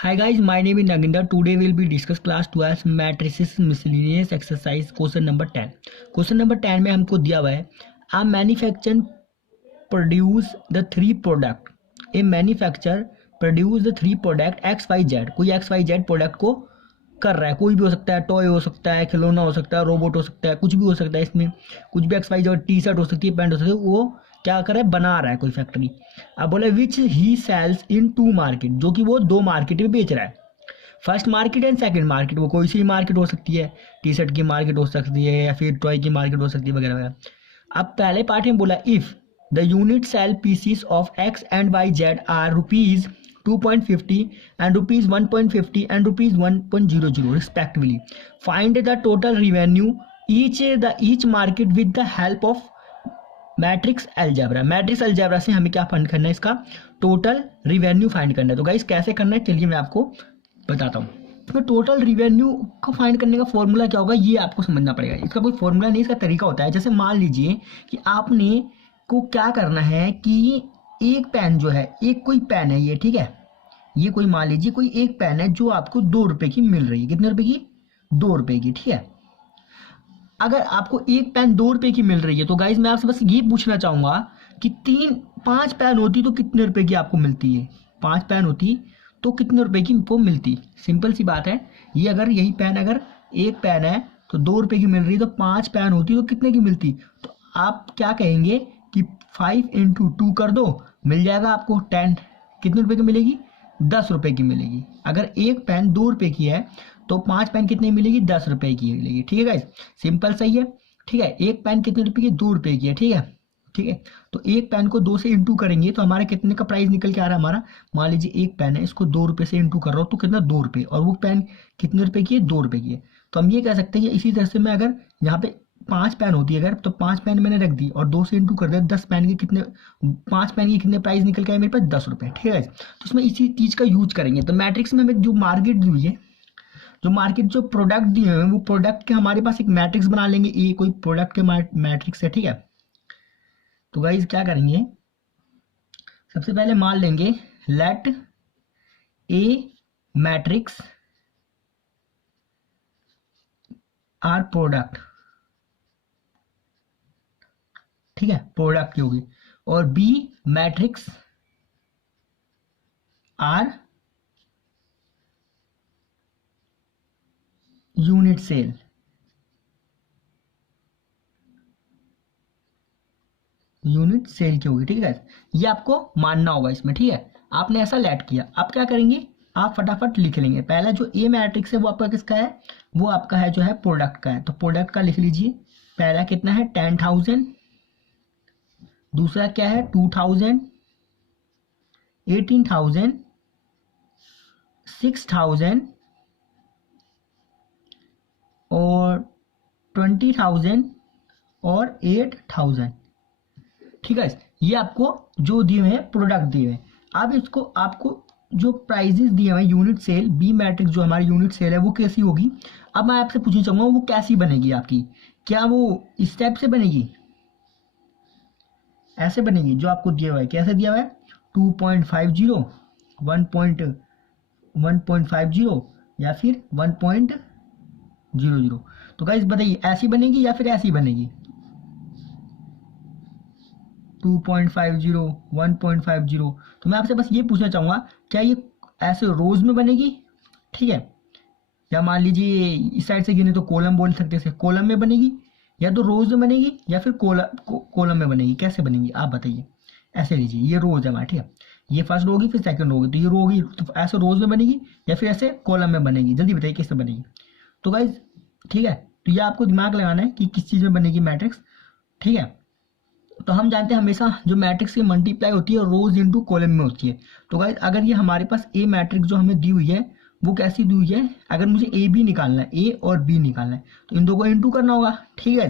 Hi guys, my name is Naginder. Today we'll be discuss class 12 matrices miscellaneous exercise question number 10. Question number 10 में हमको दिया हुआ है a manufacturer produce the three product. A manufacturer produce the three product XYZ. कोई XYZ product को कर रहा है, कोई भी हो सकता है, टॉय हो सकता है, खिलौना हो सकता है, रोबोट हो सकता है, कुछ भी हो सकता है। इसमें कुछ भी XYZ टी शर्ट हो सकती है, पैंट हो सकती है, वो क्या कर रहा है, बना रहा है कोई फैक्ट्री। अब बोले विच ही सेल्स इन टू मार्केट, जो कि वो दो मार्केट में बेच रहा है। First market and second market, वो कोई सी मार्केट हो सकती है, टी शर्ट की मार्केट हो सकती है या फिर टॉय की मार्केट हो सकती है वगैरह वगैरह। अब पहले पार्ट में बोला if the unit sale prices of X and Y Z are rupees 2.50 and rupees 1.50 and rupees 1.00 respectively, find the total revenue each market with the help of matrix algebra. Matrix algebra से हमें क्या find करना है, इसका total revenue find करना है। तो guys कैसे करना है, चलिए मैं आपको बताता हूँ। इसमें टोटल रिवेन्यू को फाइंड करने का फॉर्मूला क्या होगा, ये आपको समझना पड़ेगा। इसका कोई फॉर्मूला नहीं, इसका तरीका होता है। जैसे मान लीजिए कि आपने को क्या करना है कि एक पेन जो है, एक कोई पेन है ये, ठीक है, ये कोई मान लीजिए कोई एक पेन है जो आपको 2 रुपए की मिल रही है। कितने रुपए की? 2 रुपए की, ठीक है। अगर आपको एक पेन 2 रुपए की मिल रही है तो गाइज मैं आपसे बस ये पूछना चाहूंगा कि 5 पेन होती तो कितने रुपए की आपको मिलती है? 5 पेन होती तो कितने रुपए की वो मिलती? सिंपल सी बात है। ये अगर यही पेन, अगर एक पेन है तो 2 रुपए की मिल रही है, तो 5 पेन होती तो कितने की मिलती? तो आप क्या कहेंगे कि 5 इंटू 2 कर दो, मिल जाएगा आपको 10। कितने रुपए की मिलेगी? 10 रुपए की मिलेगी। अगर एक पेन 2 रुपए की है तो 5 पेन कितने मिलेगी? 10 रुपए की मिलेगी। ठीक है गाइस, सिंपल सही है। ठीक है, एक पेन कितने रुपए की? 2 रुपए की है। ठीक है, ठीक है। तो एक पेन को 2 से इंटू करेंगे तो हमारे कितने का प्राइस निकल के आ रहा है हमारा? मान लीजिए एक पेन है, इसको 2 रुपए से इंटू कर रहा हूँ तो कितना? 2 रुपए। और वो पेन कितने रुपए की है? 2 रुपए की है। तो हम ये कह सकते हैं कि इसी तरह से मैं अगर यहाँ पे 5 पेन होती है अगर, तो 5 पेन मैंने रख दी और 2 से इंटू कर दिया, 10 पेन के कितने, 5 पेन के कितने प्राइस निकल के आए मेरे पास? 10 रुपए। ठीक है, तो इसमें इसी चीज का यूज करेंगे। तो मैट्रिक्स में हमें जो मार्केट दी हुई है, जो मार्केट जो प्रोडक्ट दिए हुए हैं, वो प्रोडक्ट के हमारे पास एक मैट्रिक्स बना लेंगे। ये कोई प्रोडक्ट के मैट्रिक्स है, ठीक है। तो गाइस क्या करेंगे, सबसे पहले मान लेंगे let A matrix are product. ठीक है, प्रोडक्ट की होगी। और B matrix are unit sale. Unit sale की होगी। ठीक है, ये आपको मानना होगा इसमें। ठीक है, आपने ऐसा लेट किया। आप क्या करेंगे, आप फटाफट लिख लेंगे। पहला जो ए मैट्रिक्स है वो आपका किसका है? वो आपका है जो है प्रोडक्ट का है। तो प्रोडक्ट का लिख लीजिए। पहला कितना है? 10,000। दूसरा क्या है? 2,000, 18,000, 6,000 और 20,000 और 8,000। ठीक है, ये आपको जो दिए हुए हैं प्रोडक्ट दिए हुए हैं। अब इसको आपको जो प्राइजेस दिए हुए हैं यूनिट सेल, बी मैट्रिक्स जो हमारी यूनिट सेल है वो कैसी होगी? अब मैं आपसे पूछना चाहूंगा वो कैसी बनेगी आपकी? क्या वो इस टाइप से बनेगी, ऐसे बनेगी जो आपको दिया हुआ है? कैसे दिया हुआ है? 2.50, 1.50 या फिर 1.00। तो गाइस बताइए, ऐसी बनेगी या फिर ऐसी बनेगी? 2.50, 1.50। तो मैं आपसे बस ये पूछना चाहूंगा, क्या ये ऐसे रोज में बनेगी? ठीक है, या मान लीजिए इस साइड से गिने तो कॉलम बोल सकते हैं, कॉलम में बनेगी, या तो रोज में बनेगी या फिर कॉलम में बनेगी। कैसे बनेगी आप बताइए? ऐसे लीजिए, ये रोज है हमारा, ठीक है, ये फर्स्ट रो होगी, फिर सेकंड रो होगी, तो ये रो होगी, तो ऐसे रोज में बनेगी या फिर ऐसे कॉलम में बनेगी? जल्दी बताइए किससे बनेगी। तो गाइज ठीक है, तो ये आपको दिमाग लगाना है कि किस चीज में बनेगी मैट्रिक्स। ठीक है, तो हम जानते हैं हमेशा जो मैट्रिक्स की मल्टीप्लाई होती है रोज इंटू कॉलम में होती है। तो गाइस अगर ये हमारे पास ए मैट्रिक्स जो हमें दी हुई है वो कैसी दी हुई है, अगर मुझे ए बी निकालना है, ए और बी निकालना है, तो इन दो को इंटू करना होगा। ठीक है,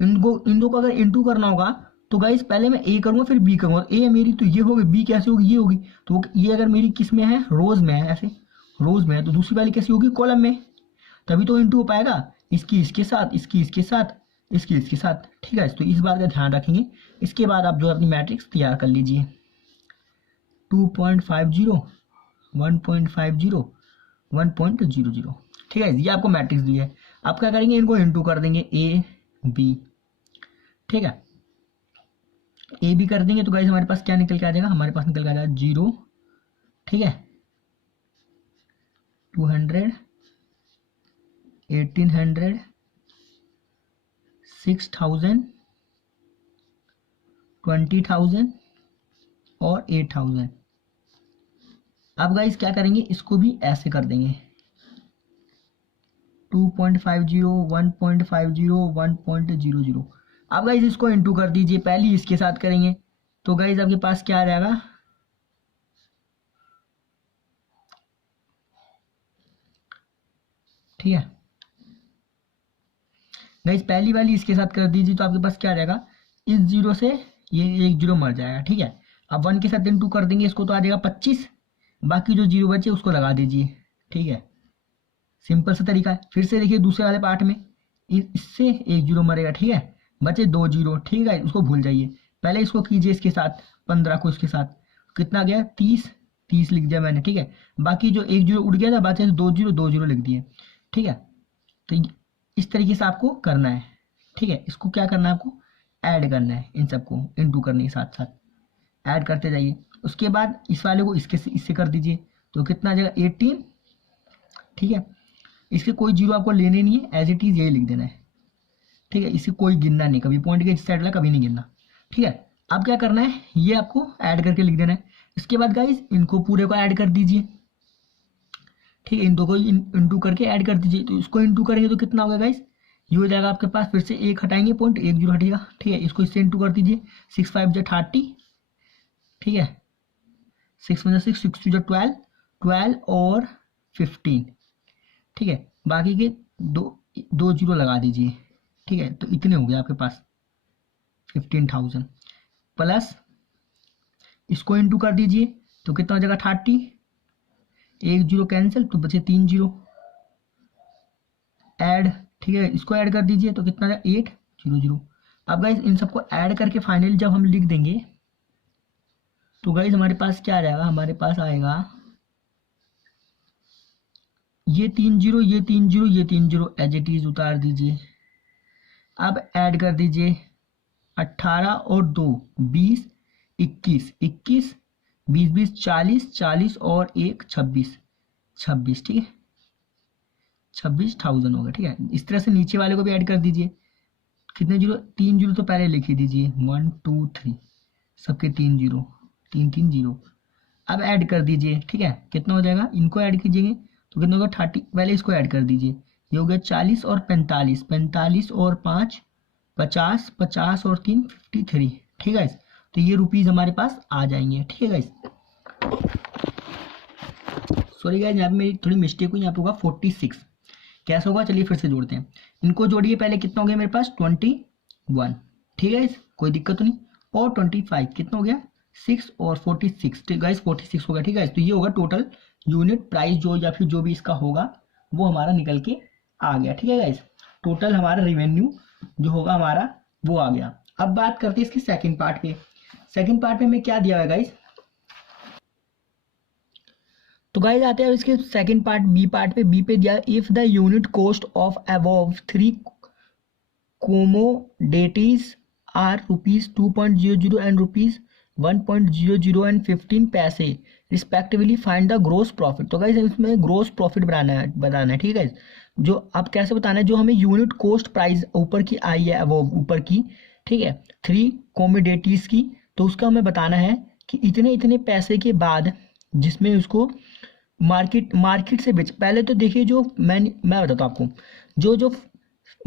इन दो को अगर इंटू करना होगा तो गाइस पहले मैं ए करूंगा फिर बी करूंगा। ए है मेरी तो ये होगी, बी कैसे होगी? ये होगी। तो ये अगर मेरी किस में है? रोज में है, ऐसे रोज में है, तो दूसरी वाली कैसी होगी? कॉलम में। तभी तो इंटू हो पाएगा, इसकी इसके साथ, इसकी इसके साथ, इसकी इसके साथ। ठीक है, तो इस बात का ध्यान रखेंगे। इसके बाद आप जो अपनी मैट्रिक्स तैयार कर लीजिए। 2.50 1.50 1.00। ठीक है, ये आपको मैट्रिक्स दी है। आप क्या करेंगे, इनको इंटू कर देंगे ए बी। ठीक है, ए बी कर देंगे तो गाइस हमारे पास क्या निकल के आ जाएगा, हमारे पास निकल के आ जाएगा 0। ठीक है, 200, 1800, 6000, 20,000 और 8,000। अब गाइस क्या करेंगे, इसको भी ऐसे कर देंगे 2.50 1.50 1.00। अब गाइस इसको इंटू कर दीजिए, पहले इसके साथ करेंगे तो गाइस आपके पास क्या आ जाएगा, ठीक है गाइस पहली वाली इसके साथ कर दीजिए तो आपके पास क्या आ जाएगा, इस जीरो से ये एक जीरो मर जाएगा। ठीक है, अब 1 के साथ इंटू कर देंगे इसको तो आ जाएगा 25, बाकी जो जीरो बचे उसको लगा दीजिए। ठीक है, सिंपल सा तरीका है। फिर से देखिए दूसरे वाले पार्ट में इससे एक जीरो मरेगा। ठीक है, बचे 2 जीरो। ठीक है, उसको भूल जाइए, पहले इसको कीजिए इसके साथ, 15 को इसके साथ, कितना गया 30, 30 लिख दिया मैंने। ठीक है, बाकी जो एक जीरो उड़ गया था, बचे 2 जीरो, 2 जीरो लिख दिए। ठीक है, तो इस तरीके से आपको करना है। ठीक है, इसको क्या करना है, आपको ऐड करना है, इन सबको इंटू करने के साथ साथ ऐड करते जाइए। उसके बाद इस वाले को इससे कर दीजिए तो कितना आ जाएगा 18। ठीक है, इसके कोई जीरो आपको लेने नहीं है, एज इट इज यही लिख देना है। ठीक है, इसे कोई गिनना नहीं, कभी पॉइंट के इस साइड वाला कभी नहीं गिनना। ठीक है, अब क्या करना है, ये आपको ऐड करके लिख देना है। इसके बाद गाइस इनको पूरे को ऐड कर दीजिए। ठीक है, इन दो को इंटू करके ऐड कर दीजिए, तो इसको इंटू करेंगे तो कितना होगा गाइस, ये हो जाएगा आपके पास, फिर से एक हटाएंगे पॉइंट, एक जीरो हटेगा। ठीक है, इसको इससे इंटू कर दीजिए, 6 5 जा 30। ठीक है, 6 1 6, 6 2 जा 12, 12 और 15। ठीक है, बाकी के दो दो जीरो लगा दीजिए। ठीक है, तो इतने हो गए आपके पास 15,000 प्लस इसको इंटू कर दीजिए तो कितना हो जाएगा 30, एक जीरो कैंसिल तो बचे 3 जीरो ऐड। ठीक है, इसको ऐड कर दीजिए तो कितना 800। अब गाइज इन सबको ऐड करके फाइनली जब हम लिख देंगे तो गाइज हमारे पास क्या आ जाएगा, हमारे पास आएगा ये 3 जीरो, ये 3 जीरो, ये 3 जीरो एज इट इज उतार दीजिए। अब ऐड कर दीजिए 18 और 2 20, 21 21, 20 20 40, 40 और 1 26 26। ठीक है, 26,000 होगा। ठीक है, इस तरह से नीचे वाले को भी ऐड कर दीजिए। कितने जीरो, 3 जीरो तो पहले लिख ही दीजिए, 1 2 3, सबके 3 जीरो, 3 3 जीरो। अब ऐड कर दीजिए। ठीक है, कितना हो जाएगा, इनको ऐड कीजिएंगे तो कितना होगा 30, पहले इसको ऐड कर दीजिए, ये हो गया 40 और 45, 45 और 5 50, 50 और 3 53। ठीक है, तो ये रुपीज हमारे पास आ जाएंगे। ठीक है गाइस, सॉरी गाइस यहाँ पे मेरी थोड़ी मिस्टेक हुई, यहाँ पे होगा 46। कैसे होगा, चलिए फिर से जोड़ते हैं, इनको जोड़िए। पहले कितना हो गया मेरे पास 21। ठीक है, कोई दिक्कत तो नहीं, और 25 कितना हो गया 6 और 46। ठीक गाइस 46 हो गया। ठीक है, तो ये होगा टोटल यूनिट प्राइस जो या फिर जो भी इसका होगा वो हमारा निकल के आ गया। ठीक है गाइस, टोटल हमारा रेवेन्यू जो होगा हमारा वो आ गया। अब बात करते हैं इसके सेकंड पार्ट पे। सेकंड पार्ट में हमें क्या दिया हुआ है गाइस, तो गाइस आते हैं इसके सेकंड पार्ट बी पार्ट पे। बी पे दिया, if the unit cost of above 3 commodities are ₹2.00 and ₹1.00 and 15 पैसे respectively, find the gross profit. तो गाइस इसमें ग्रोस प्रॉफिट बताना है। ठीक है, जो आप कैसे बताना है, जो हमें यूनिट कॉस्ट प्राइस ऊपर की आई है, वो ऊपर की, ठीक है 3 कॉमोडिटीज की, तो उसका हमें बताना है कि इतने इतने पैसे के बाद जिसमें उसको मार्केट से बेच। पहले तो देखिए जो मैं बताता हूँ आपको, जो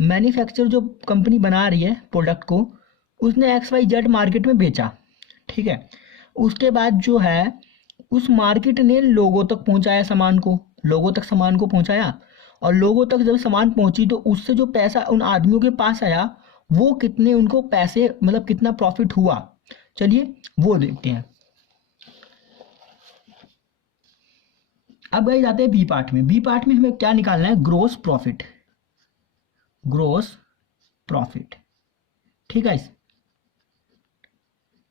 मैन्युफैक्चर जो कंपनी बना रही है प्रोडक्ट को, उसने XYZ मार्केट में बेचा। ठीक है, उसके बाद जो है उस मार्केट ने लोगों तक पहुंचाया सामान को, लोगों तक सामान को पहुंचाया, और लोगों तक जब सामान पहुंची तो उससे जो पैसा उन आदमियों के पास आया वो कितने उनको पैसे, मतलब कितना प्रॉफिट हुआ, चलिए वो देखते हैं। अब गाइस आते हैं बी पार्ट में। बी पार्ट में हमें क्या निकालना है, ग्रोस प्रॉफिट। ग्रोस प्रॉफिट, ठीक है,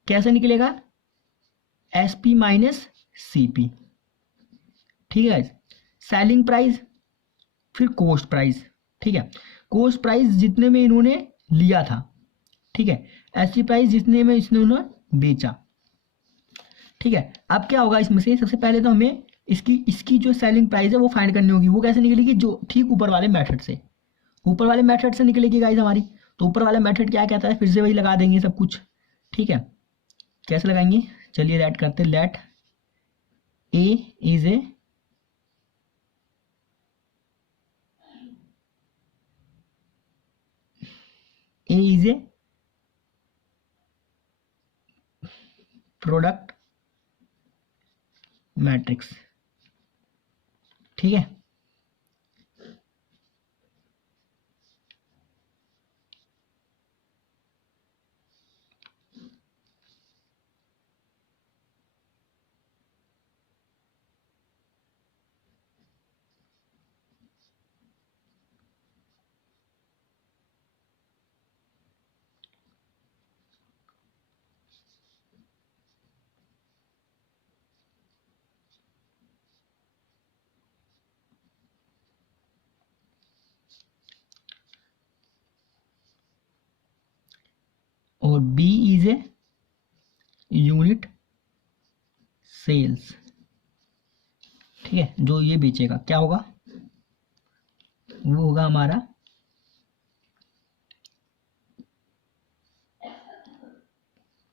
कैसे निकलेगा, SP माइनस CP। ठीक है गाइस। सेलिंग प्राइस, फिर कोस्ट प्राइस, ठीक है। कोस्ट प्राइस जितने में इन्होंने लिया था, ठीक है, ऐसी प्राइस जितने में इसने उन्होंने बेचा, ठीक है। अब क्या होगा इसमें से, सबसे पहले तो हमें इसकी इसकी जो सेलिंग प्राइस है वो फाइंड करनी होगी। वो कैसे निकलेगी, जो ठीक ऊपर वाले मेथड से, ऊपर वाले मेथड से निकलेगी गाइस हमारी। तो ऊपर वाला मेथड क्या कहता है, फिर से वही लगा देंगे सब कुछ, ठीक है। कैसे लगाएंगे, चलिए लेट करते, let A is A product matrix, ठीक है। और बी इज यूनिट सेल्स, ठीक है। जो ये बेचेगा क्या होगा, वो होगा हमारा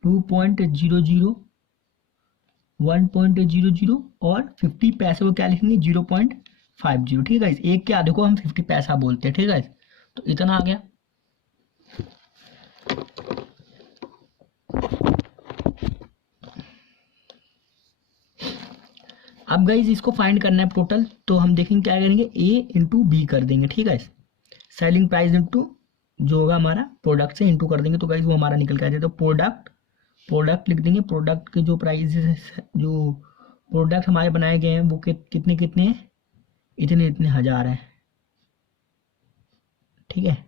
2.00, 1.00 और 50 पैसे को क्या लिखेंगे, 0.50, ठीक है। एक के आधे को हम 50 पैसा बोलते हैं, ठीक है। तो इतना आ गया। अब गाइज इसको फाइंड करना है टोटल, तो हम देखेंगे क्या करेंगे, ए इंटू बी कर देंगे, ठीक है। सेलिंग प्राइस इंटू जो होगा हमारा प्रोडक्ट से इंटू कर देंगे, तो गाइज वो हमारा निकल के आ जाए। तो प्रोडक्ट, प्रोडक्ट लिख देंगे, प्रोडक्ट के जो प्राइस, जो प्रोडक्ट हमारे बनाए गए हैं वो कितने कितने हैं, इतने इतने हजार है, ठीक है।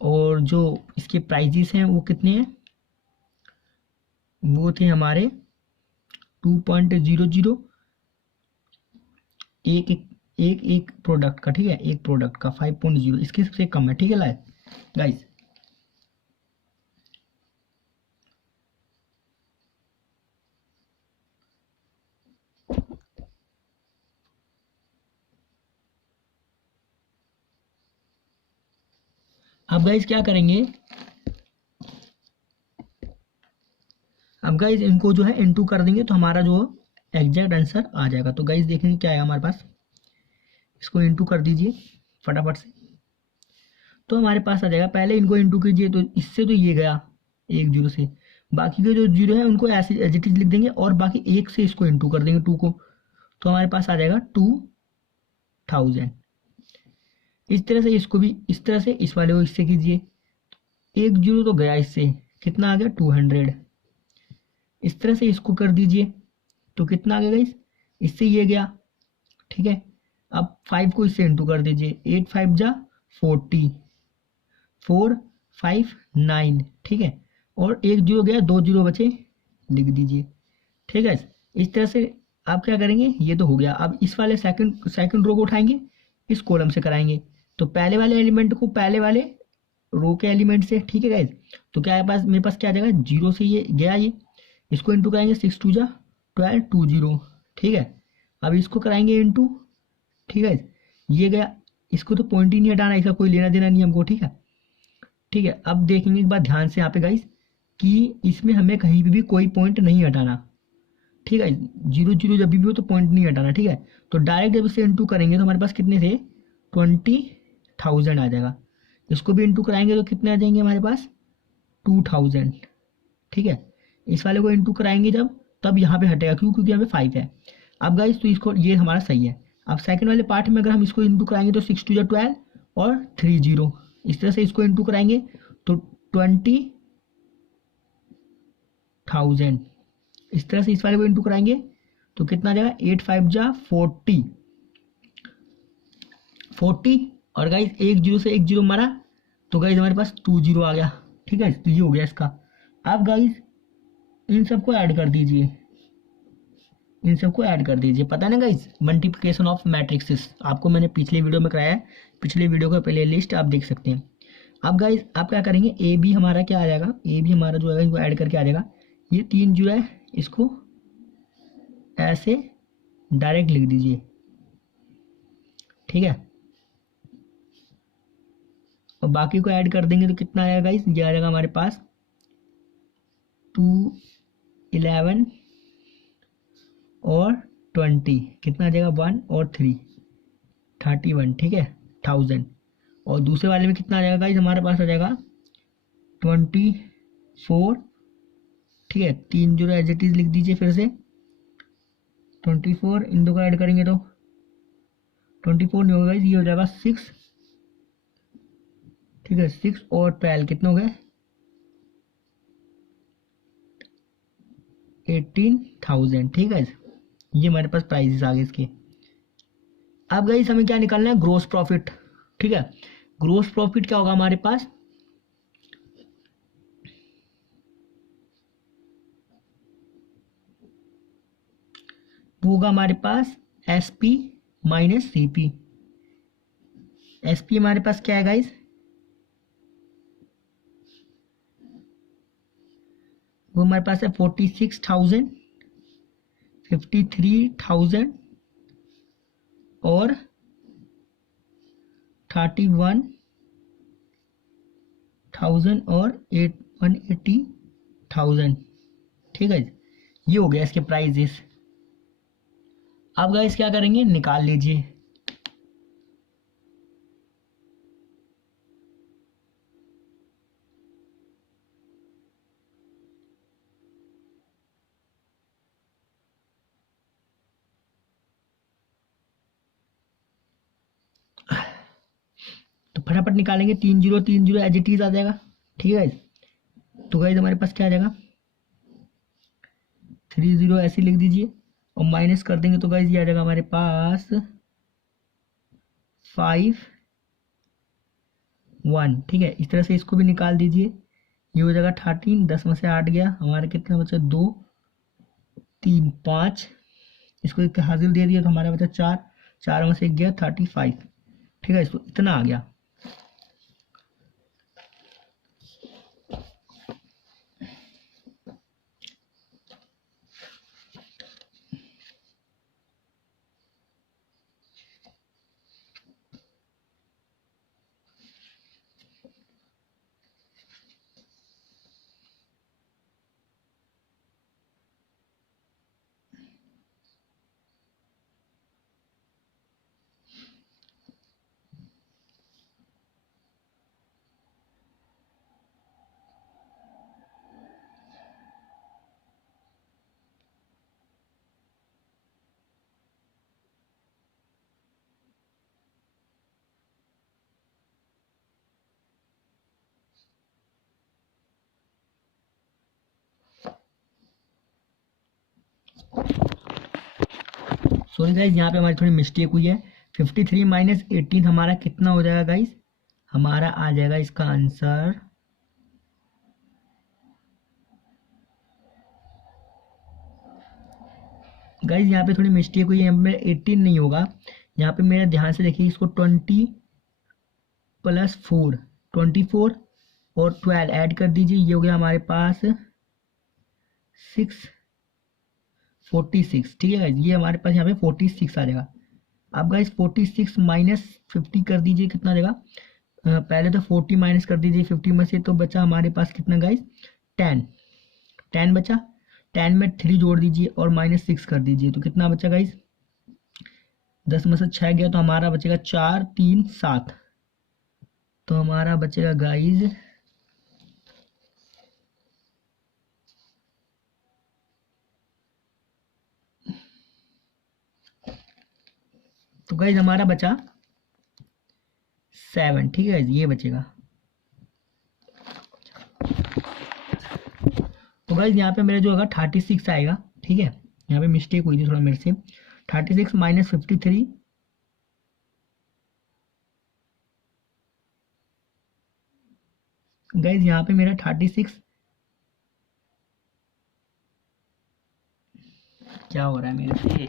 और जो इसके प्राइजेस हैं वो कितने हैं, वो थे हमारे 2.00, एक एक एक एक प्रोडक्ट का, ठीक है, एक प्रोडक्ट का 5.0, इसके सबसे कम है, ठीक है गाइस। अब गाइस क्या करेंगे, अब गाइस इनको जो है इनटू कर देंगे तो हमारा जो एग्जैक्ट आंसर आ जाएगा। तो गाइस देखेंगे क्या है हमारे पास, इसको इनटू कर दीजिए फटाफट से, तो हमारे पास आ जाएगा। पहले इनको इनटू कीजिए, तो इससे तो ये गया एक जीरो से, बाकी के जो जीरो है उनको ऐसे एज इट इज लिख देंगे, और बाकी एक से इसको इनटू कर देंगे, टू को, तो हमारे पास आ जाएगा 2000। इस तरह से इसको भी, इस तरह से इस वाले को इससे कीजिए, एक जीरो तो गया इससे, कितना आ गया 200। इस तरह से इसको कर दीजिए, तो कितना आ गया गाइस, इससे ये गया, ठीक है। अब 5 को इससे इंटू कर दीजिए, 8 5 जा 40, 4 5 9, ठीक है। और एक जीरो गया, दो जीरो बचे, लिख दीजिए, ठीक है। इस तरह से आप क्या करेंगे, ये तो हो गया। अब इस वाले सेकंड रो को उठाएंगे, इस कॉलम से कराएंगे, तो पहले वाले एलिमेंट को पहले वाले रो के एलिमेंट से, ठीक है गाइस। तो क्या है पास, मेरे पास क्या आ जाएगा, जीरो से ये गया, ये इसको इंटू कराएंगे, 6 2 जा 12 20, ठीक है। अब इसको कराएंगे इंटू, ठीक है, ये गया, इसको तो पॉइंट ही नहीं हटाना, इसका कोई लेना देना नहीं हमको, ठीक है। ठीक है, अब देखेंगे एक बार ध्यान से यहाँ पे गाइस, कि इसमें हमें कहीं पे भी कोई पॉइंट नहीं हटाना, ठीक है। जीरो जीरो जब भी हो तो पॉइंट नहीं हटाना, ठीक है। तो डायरेक्ट जब इसे इंटू करेंगे तो हमारे पास कितने थे, 20,000 आ जाएगा। इसको भी इंटू कराएंगे तो कितने आ जाएंगे हमारे पास, 2000, ठीक है। इस वाले को इंटू कराएंगे जब, तब यहाँ पे हटेगा, क्यों, क्योंकि यहाँ पे 5 है। अब गाइस तो इसको, ये हमारा सही है। अब सेकंड वाले पार्ट में अगर हम इसको इंटू कराएंगे तो 6 2 जा 12 और 3 0, इस तरह से इसको इंटू कराएंगे तो 20,000। इस तरह से इस वाले को इंटू कराएंगे तो कितना आ जाएगा, 8 5 जा 40, 40 और गाइस एक जीरो से एक जीरो मारा तो गाइस हमारे पास 20 आ गया। ठीक है, तो ये हो गया इसका। अब गाइस इन सबको ऐड कर दीजिए, इन सबको ऐड कर दीजिए। पता है ना गाइस, मल्टीप्लिकेशन ऑफ मैट्रिक्सेस आपको मैंने पिछले वीडियो में कराया है, पिछले वीडियो का प्ले लिस्ट आप देख सकते हैं। अब गाइस आप क्या करेंगे, ए बी हमारा क्या आ जाएगा, ए बी हमारा जो है वो ऐड करके आ जाएगा। ये 3 जो है इसको ऐसे डायरेक्ट लिख दीजिए। ठीक है, और बाकी को ऐड कर देंगे तो कितना आएगा गाइस, ये आ जाएगा हमारे पास 2 11 और 20, कितना आ जाएगा 1 और 3 31। ठीक है, 1000। और दूसरे वाले में कितना आ जाएगा गाइस, हमारे पास आ जाएगा 24। ठीक है, 3 जो एज इट इज लिख दीजिए फिर से 24, इन दो को ऐड करेंगे तो 24 नहीं होगा गाइस, ये हो जाएगा 6। ठीक है, 6 और 12 कितने हो गए 18,000। ठीक है, ये हमारे पास प्राइसेस आ गए इसके। अब गाइस हमें क्या निकालना है, ग्रोस प्रॉफिट। ठीक है, ग्रोस प्रॉफिट क्या होगा हमारे पास, वो होगा हमारे पास S P minus C P. S P हमारे पास क्या है गाइस, वो हमारे पास है 46,000, 53,000 और 31,000 और 180,000। ठीक है, ये हो गया इसके प्राइजेस। अब गाइस क्या करेंगे, निकाल लीजिए। तो फटाफट निकालेंगे, 3030 एज इट इज आ जाएगा। ठीक है, तो गाइस हमारे पास क्या आ जाएगा 30 ऐसे लिख दीजिए और माइनस कर देंगे तो गाइस ये आ जाएगा हमारे पास 5 1। ठीक है, इस तरह से इसको भी निकाल दीजिए। ये हो जाएगा 13, 10 में से 8 गया, हमारे कितना बचा 2 3 5, इसको एक हासिल दे दिया तो हमारा बचा 4, 4 में से 1 गया 35। ठीक है, इसको इतना आ गया। सॉरी गाइज, यहाँ पे हमारी थोड़ी मिस्टेक हुई है। 53 माइनस 18 हमारा कितना हो जाएगा गाइज, हमारा आ जाएगा इसका आंसर गाइज, यहाँ पे थोड़ी मिस्टेक हुई है, यहाँ पे 18 नहीं होगा। यहाँ पे मेरा ध्यान से देखिए, इसको 20 + 4 24 और 12 ऐड कर दीजिए, ये हो गया हमारे पास 46। ठीक है गाइज, ये हमारे पास यहाँ पे 46 आ जाएगा। अब गाइज 46 माइनस 50 कर दीजिए, कितना आ जाएगा, पहले तो 40 माइनस कर दीजिए 50 में से, तो बचा हमारे पास कितना गाइज 10 बचा। 10 में 3 जोड़ दीजिए और -6 कर दीजिए, तो कितना बचा गाइज, 10 में से 6 गया तो हमारा बचेगा 4 3 7, तो हमारा बचेगा गाइज तो गाइज हमारा बचा 7। ठीक है, ये बचेगा। तो गाइज यहाँ पे मेरे जो होगा 36 आएगा। ठीक है, यहाँ पे मिस्टेक हुई थी थोड़ा मेरे से। 36 माइनस 53 गाइज यहाँ पे मेरा 36, क्या हो रहा है मेरे से,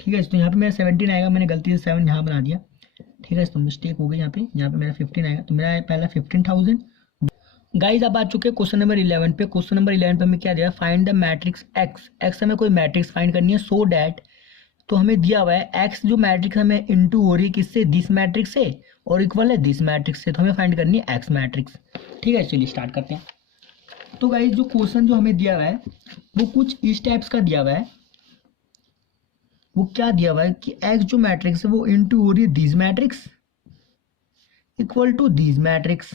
ठीक है। तो यहाँ पे मेरा 17 आएगा, मैंने गलती से 7 यहाँ बना दिया, ठीक है। तो मिस्टेक हो गई यहाँ पे मेरा 15 आएगा, तो मेरा पहला 15,000। गाइज अब आ चुके हैं क्वेश्चन नंबर 11 पे। क्वेश्चन नंबर 11 पे हमें क्या दिया, find the matrix x. X हमें कोई मैट्रिक्स फाइंड करनी है, सो डैट, तो हमें दिया हुआ है एक्स जो मैट्रिक्स हमें इनटू हो रही है किससे, दिस मैट्रिक्स से, और इक्वल है दिस मैट्रिक्स से, तो हमें फाइंड करनी है एक्स मैट्रिक्स, ठीक है। चलिए स्टार्ट करते हैं। तो गाइज जो क्वेश्चन जो हमें दिया हुआ है वो कुछ इस टाइप्स का दिया हुआ है। वो क्या दिया हुआ है कि एक्स जो मैट्रिक्स है वो इनटू हो रही है this matrix equal to this matrix,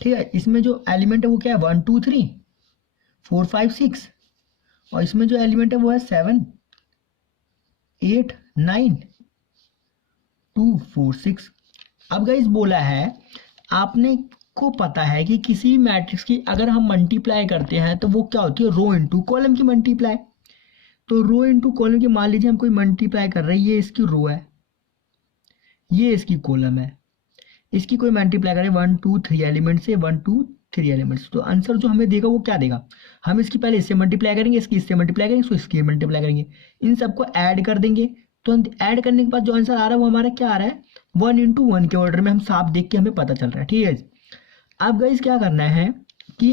ठीक है। इसमें जो एलिमेंट है वो क्या है, 1 2 3 4 5 6, और इसमें जो एलिमेंट है वो है 7 8 9 2 4 6। अब गाइस बोला है आपने को पता है कि किसी मैट्रिक्स की अगर हम मल्टीप्लाई करते हैं तो वो क्या होती है, रो इनटू कॉलम की मल्टीप्लाई। तो रो इनटू कॉलम की, मान लीजिए हम कोई मल्टीप्लाई कर रहे हैं, ये इसकी रो है, ये इसकी कॉलम है, इसकी कोई मल्टीप्लाई करें 1 2 3 एलिमेंट से, 1 2 3 एलिमेंट्स, तो आंसर जो हमें देगा वो क्या देगा, हम इसकी पहले इससे मल्टीप्लाई करेंगे, इसकी इससे मल्टीप्लाई करेंगे, इसकी मल्टीप्लाई करेंगे, इन सबको ऐड कर देंगे। तो ऐड करने के बाद जो आंसर आ रहा है वो हमारा क्या आ रहा है, 1 इंटू 1 के ऑर्डर में, हम साफ देख के हमें पता चल रहा है, ठीक है। अब गाइस क्या करना है कि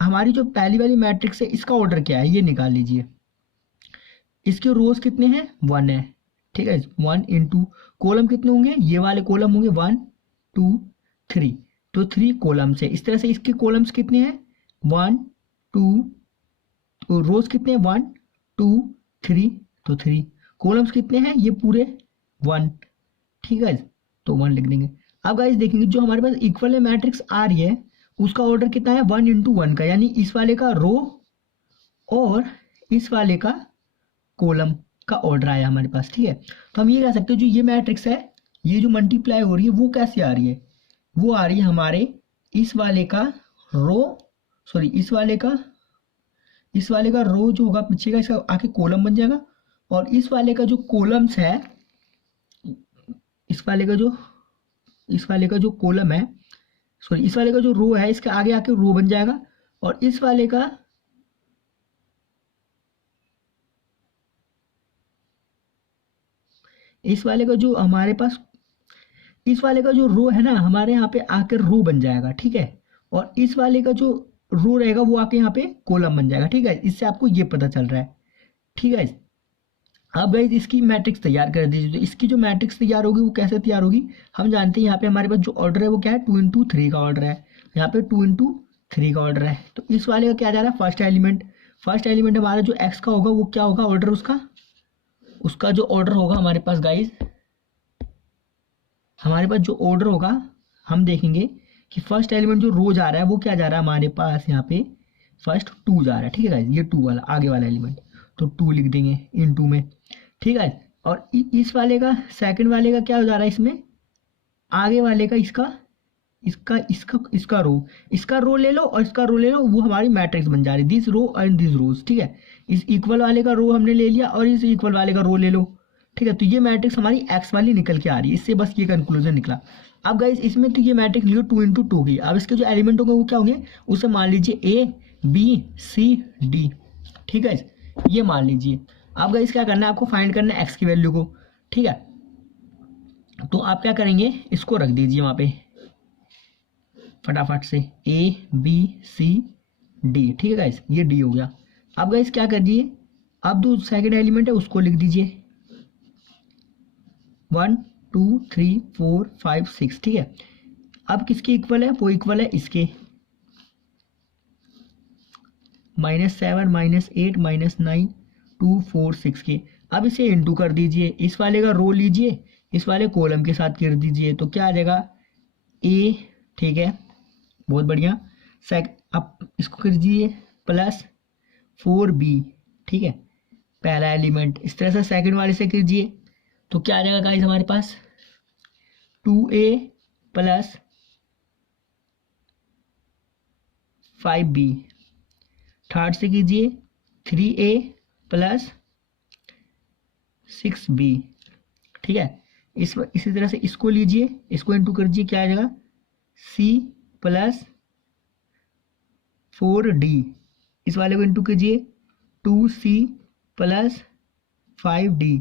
हमारी जो पहली वाली मैट्रिक्स है इसका ऑर्डर क्या है ये निकाल लीजिए। इसके रोज कितने हैं, 1 है, ठीक है। 1 इंटू कॉलम कितने होंगे, ये वाले कॉलम होंगे 1 2 3, तो 3 कॉलम्स है। इस तरह से इसके कॉलम्स कितने हैं, 1 2, तो रोज कितने हैं 1 2 3, तो 3 कॉलम्स कितने हैं, ये पूरे 1, ठीक है। तो 1 लिख देंगे। अब गाइस देखेंगे जो हमारे पास इक्वल मैट्रिक्स आ रही है उसका ऑर्डर कितना है, 1 इंटू 1 का, यानी इस वाले का रो और इस वाले का कॉलम का ऑर्डर आया हमारे पास, ठीक है। तो हम ये कह सकते हैं जो ये मैट्रिक्स है, ये जो मल्टीप्लाई हो रही है वो कैसे आ रही है, वो आ रही है हमारे इस वाले का रो, सॉरी इस वाले का रो जो होगा पीछे का, इसका आके कॉलम बन जाएगा, और इस वाले का जो कॉलम्स है, इस वाले का जो कॉलम है, सॉरी इस वाले का जो रो है इसके आगे आके रो बन जाएगा, और इस वाले का जो हमारे पास इस वाले का जो रो है ना हमारे यहाँ पे आकर रो बन जाएगा, ठीक है। और इस वाले का जो रो रहेगा वो आके यहाँ पे कॉलम बन जाएगा, ठीक है। इससे आपको ये पता चल रहा है, ठीक है। अब गाइस इसकी मैट्रिक्स तैयार कर दीजिए। तो इसकी जो मैट्रिक्स तैयार होगी वो कैसे तैयार होगी, हम जानते हैं यहाँ पे हमारे पास जो ऑर्डर है वो क्या है, 2 इंटू 3 का ऑर्डर है, यहाँ पे 2 इंटू 3 का ऑर्डर है। तो इस वाले का क्या जा रहा है, फर्स्ट एलिमेंट हमारा जो एक्स का होगा वो क्या होगा ऑर्डर, उसका जो ऑर्डर होगा हमारे पास गाइस, हमारे पास जो ऑर्डर होगा हम देखेंगे कि फर्स्ट एलिमेंट जो रो जा रहा है वो क्या जा रहा है हमारे पास, यहाँ पे फर्स्ट 2 जा रहा है, ठीक है गाइस, ये 2 वाला आगे वाला एलिमेंट, तो 2 लिख देंगे इन 2 में, ठीक है। और इस वाले का सेकंड वाले का क्या हो जा रहा है, इसमें आगे वाले का इसका रो ले लो और इसका रो ले लो, वो हमारी मैट्रिक्स बन जा रही है, दिस रो एंड दिस रोज, ठीक है। इस इक्वल वाले का रो हमने ले लिया और इस इक्वल वाले का रो ले लो, ठीक है। तो ये मैट्रिक्स हमारी एक्स वाली निकल के आ रही है, इससे बस ये कंक्लूजन निकला। अब गाइस इसमें तो ये मैट्रिक्स लिखो 2 इंटू 2 की। अब इसके जो एलिमेंट होंगे वो क्या होंगे, उसे मान लीजिए ए बी सी डी, ठीक है, ये मान लीजिए। अब गाइस क्या करना है, आपको फाइंड करना है एक्स की वैल्यू को, ठीक है। तो आप क्या करेंगे, इसको रख दीजिए वहां पे फटाफट से, ए बी सी डी, ठीक है गाइस, ये डी हो गया। अब गाइस क्या करिए, अब जो सेकंड एलिमेंट है उसको लिख दीजिए 1 2 3 4 5 6, ठीक है। अब किसके इक्वल है, वो इक्वल है इसके -7 -8 -9 2 4 6 के। अब इसे इंटू कर दीजिए, इस वाले का रो लीजिए, इस वाले कॉलम के साथ कर दीजिए, तो क्या आ जाएगा ए, ठीक है, बहुत बढ़िया। अब इसको कर दीजिए +4b, ठीक है, पहला एलिमेंट। इस तरह से सेकंड वाले से कीजिए, तो क्या आ जाएगा गाइस हमारे पास 2a + 5b। थर्ड से कीजिए 3a + 6b, ठीक है। इसी तरह से इसको लीजिए, इसको इंटू कर दीजिए, क्या आ जाएगा सी प्लस 4d, इस वाले को इंटू कीजिए 2c प्लस 5d,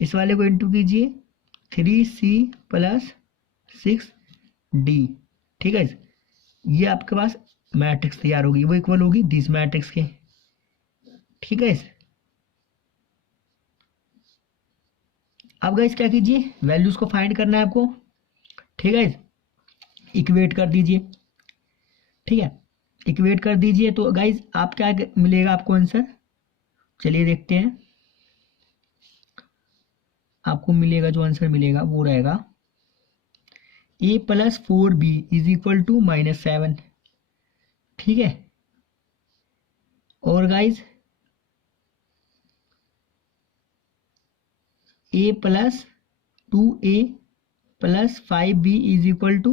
इस वाले को इंटू कीजिए 3c प्लस 6d। ठीक है, ये आपके पास मैट्रिक्स तैयार होगी, वो इक्वल होगी दिस मैट्रिक्स के। ठीक है, अब गाइस क्या कीजिए, वैल्यूज को फाइंड करना है आपको। ठीक है, इक्वेट कर दीजिए। ठीक है, इक्वेट कर दीजिए तो गाइस आप क्या मिलेगा आपको आंसर, चलिए देखते हैं। आपको मिलेगा, जो आंसर मिलेगा वो रहेगा a plus 4b is equal to -7। ठीक है, और guys a plus 2a plus 5b is equal to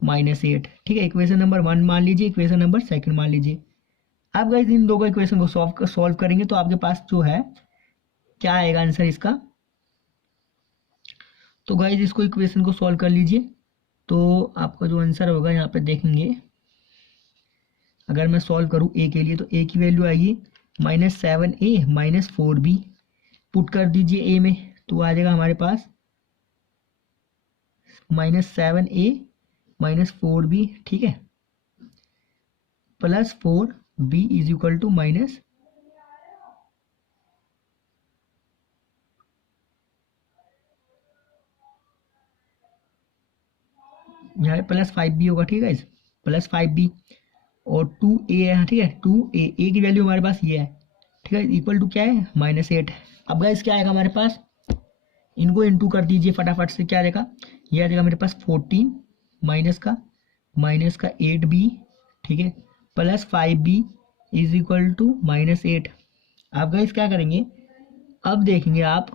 -8। ठीक है, इक्वेशन नंबर 1 मान लीजिए, इक्वेशन नंबर 2 मान लीजिए। आप गाइस इन दो इक्वेशन को सॉल्व करेंगे तो आपके पास जो है क्या आएगा आंसर इसका। तो गाइस इसको इक्वेशन को सॉल्व कर लीजिए, तो आपका जो आंसर होगा यहाँ पे देखेंगे, अगर मैं सॉल्व करूँ a के लिए तो a की वैल्यू आएगी -7a -4b। पुट कर दीजिए a में तो आ जाएगा हमारे पास -7a -4b। ठीक है, plus 4b is equal to minus, यहाँ पे प्लस 5b होगा। ठीक है, प्लस 5b और 2a है। ठीक है, 2a, a की वैल्यू हमारे पास ये है। ठीक है, इक्वल टू क्या है -8। अब गाइस क्या आएगा हमारे पास, इनको इंटू कर दीजिए फटाफट से, क्या आ जाएगा, ये आ जाएगा मेरे पास 14 माइनस का 8b। ठीक है, plus 5b is equal to -8। अब गाइस क्या करेंगे, अब देखेंगे आप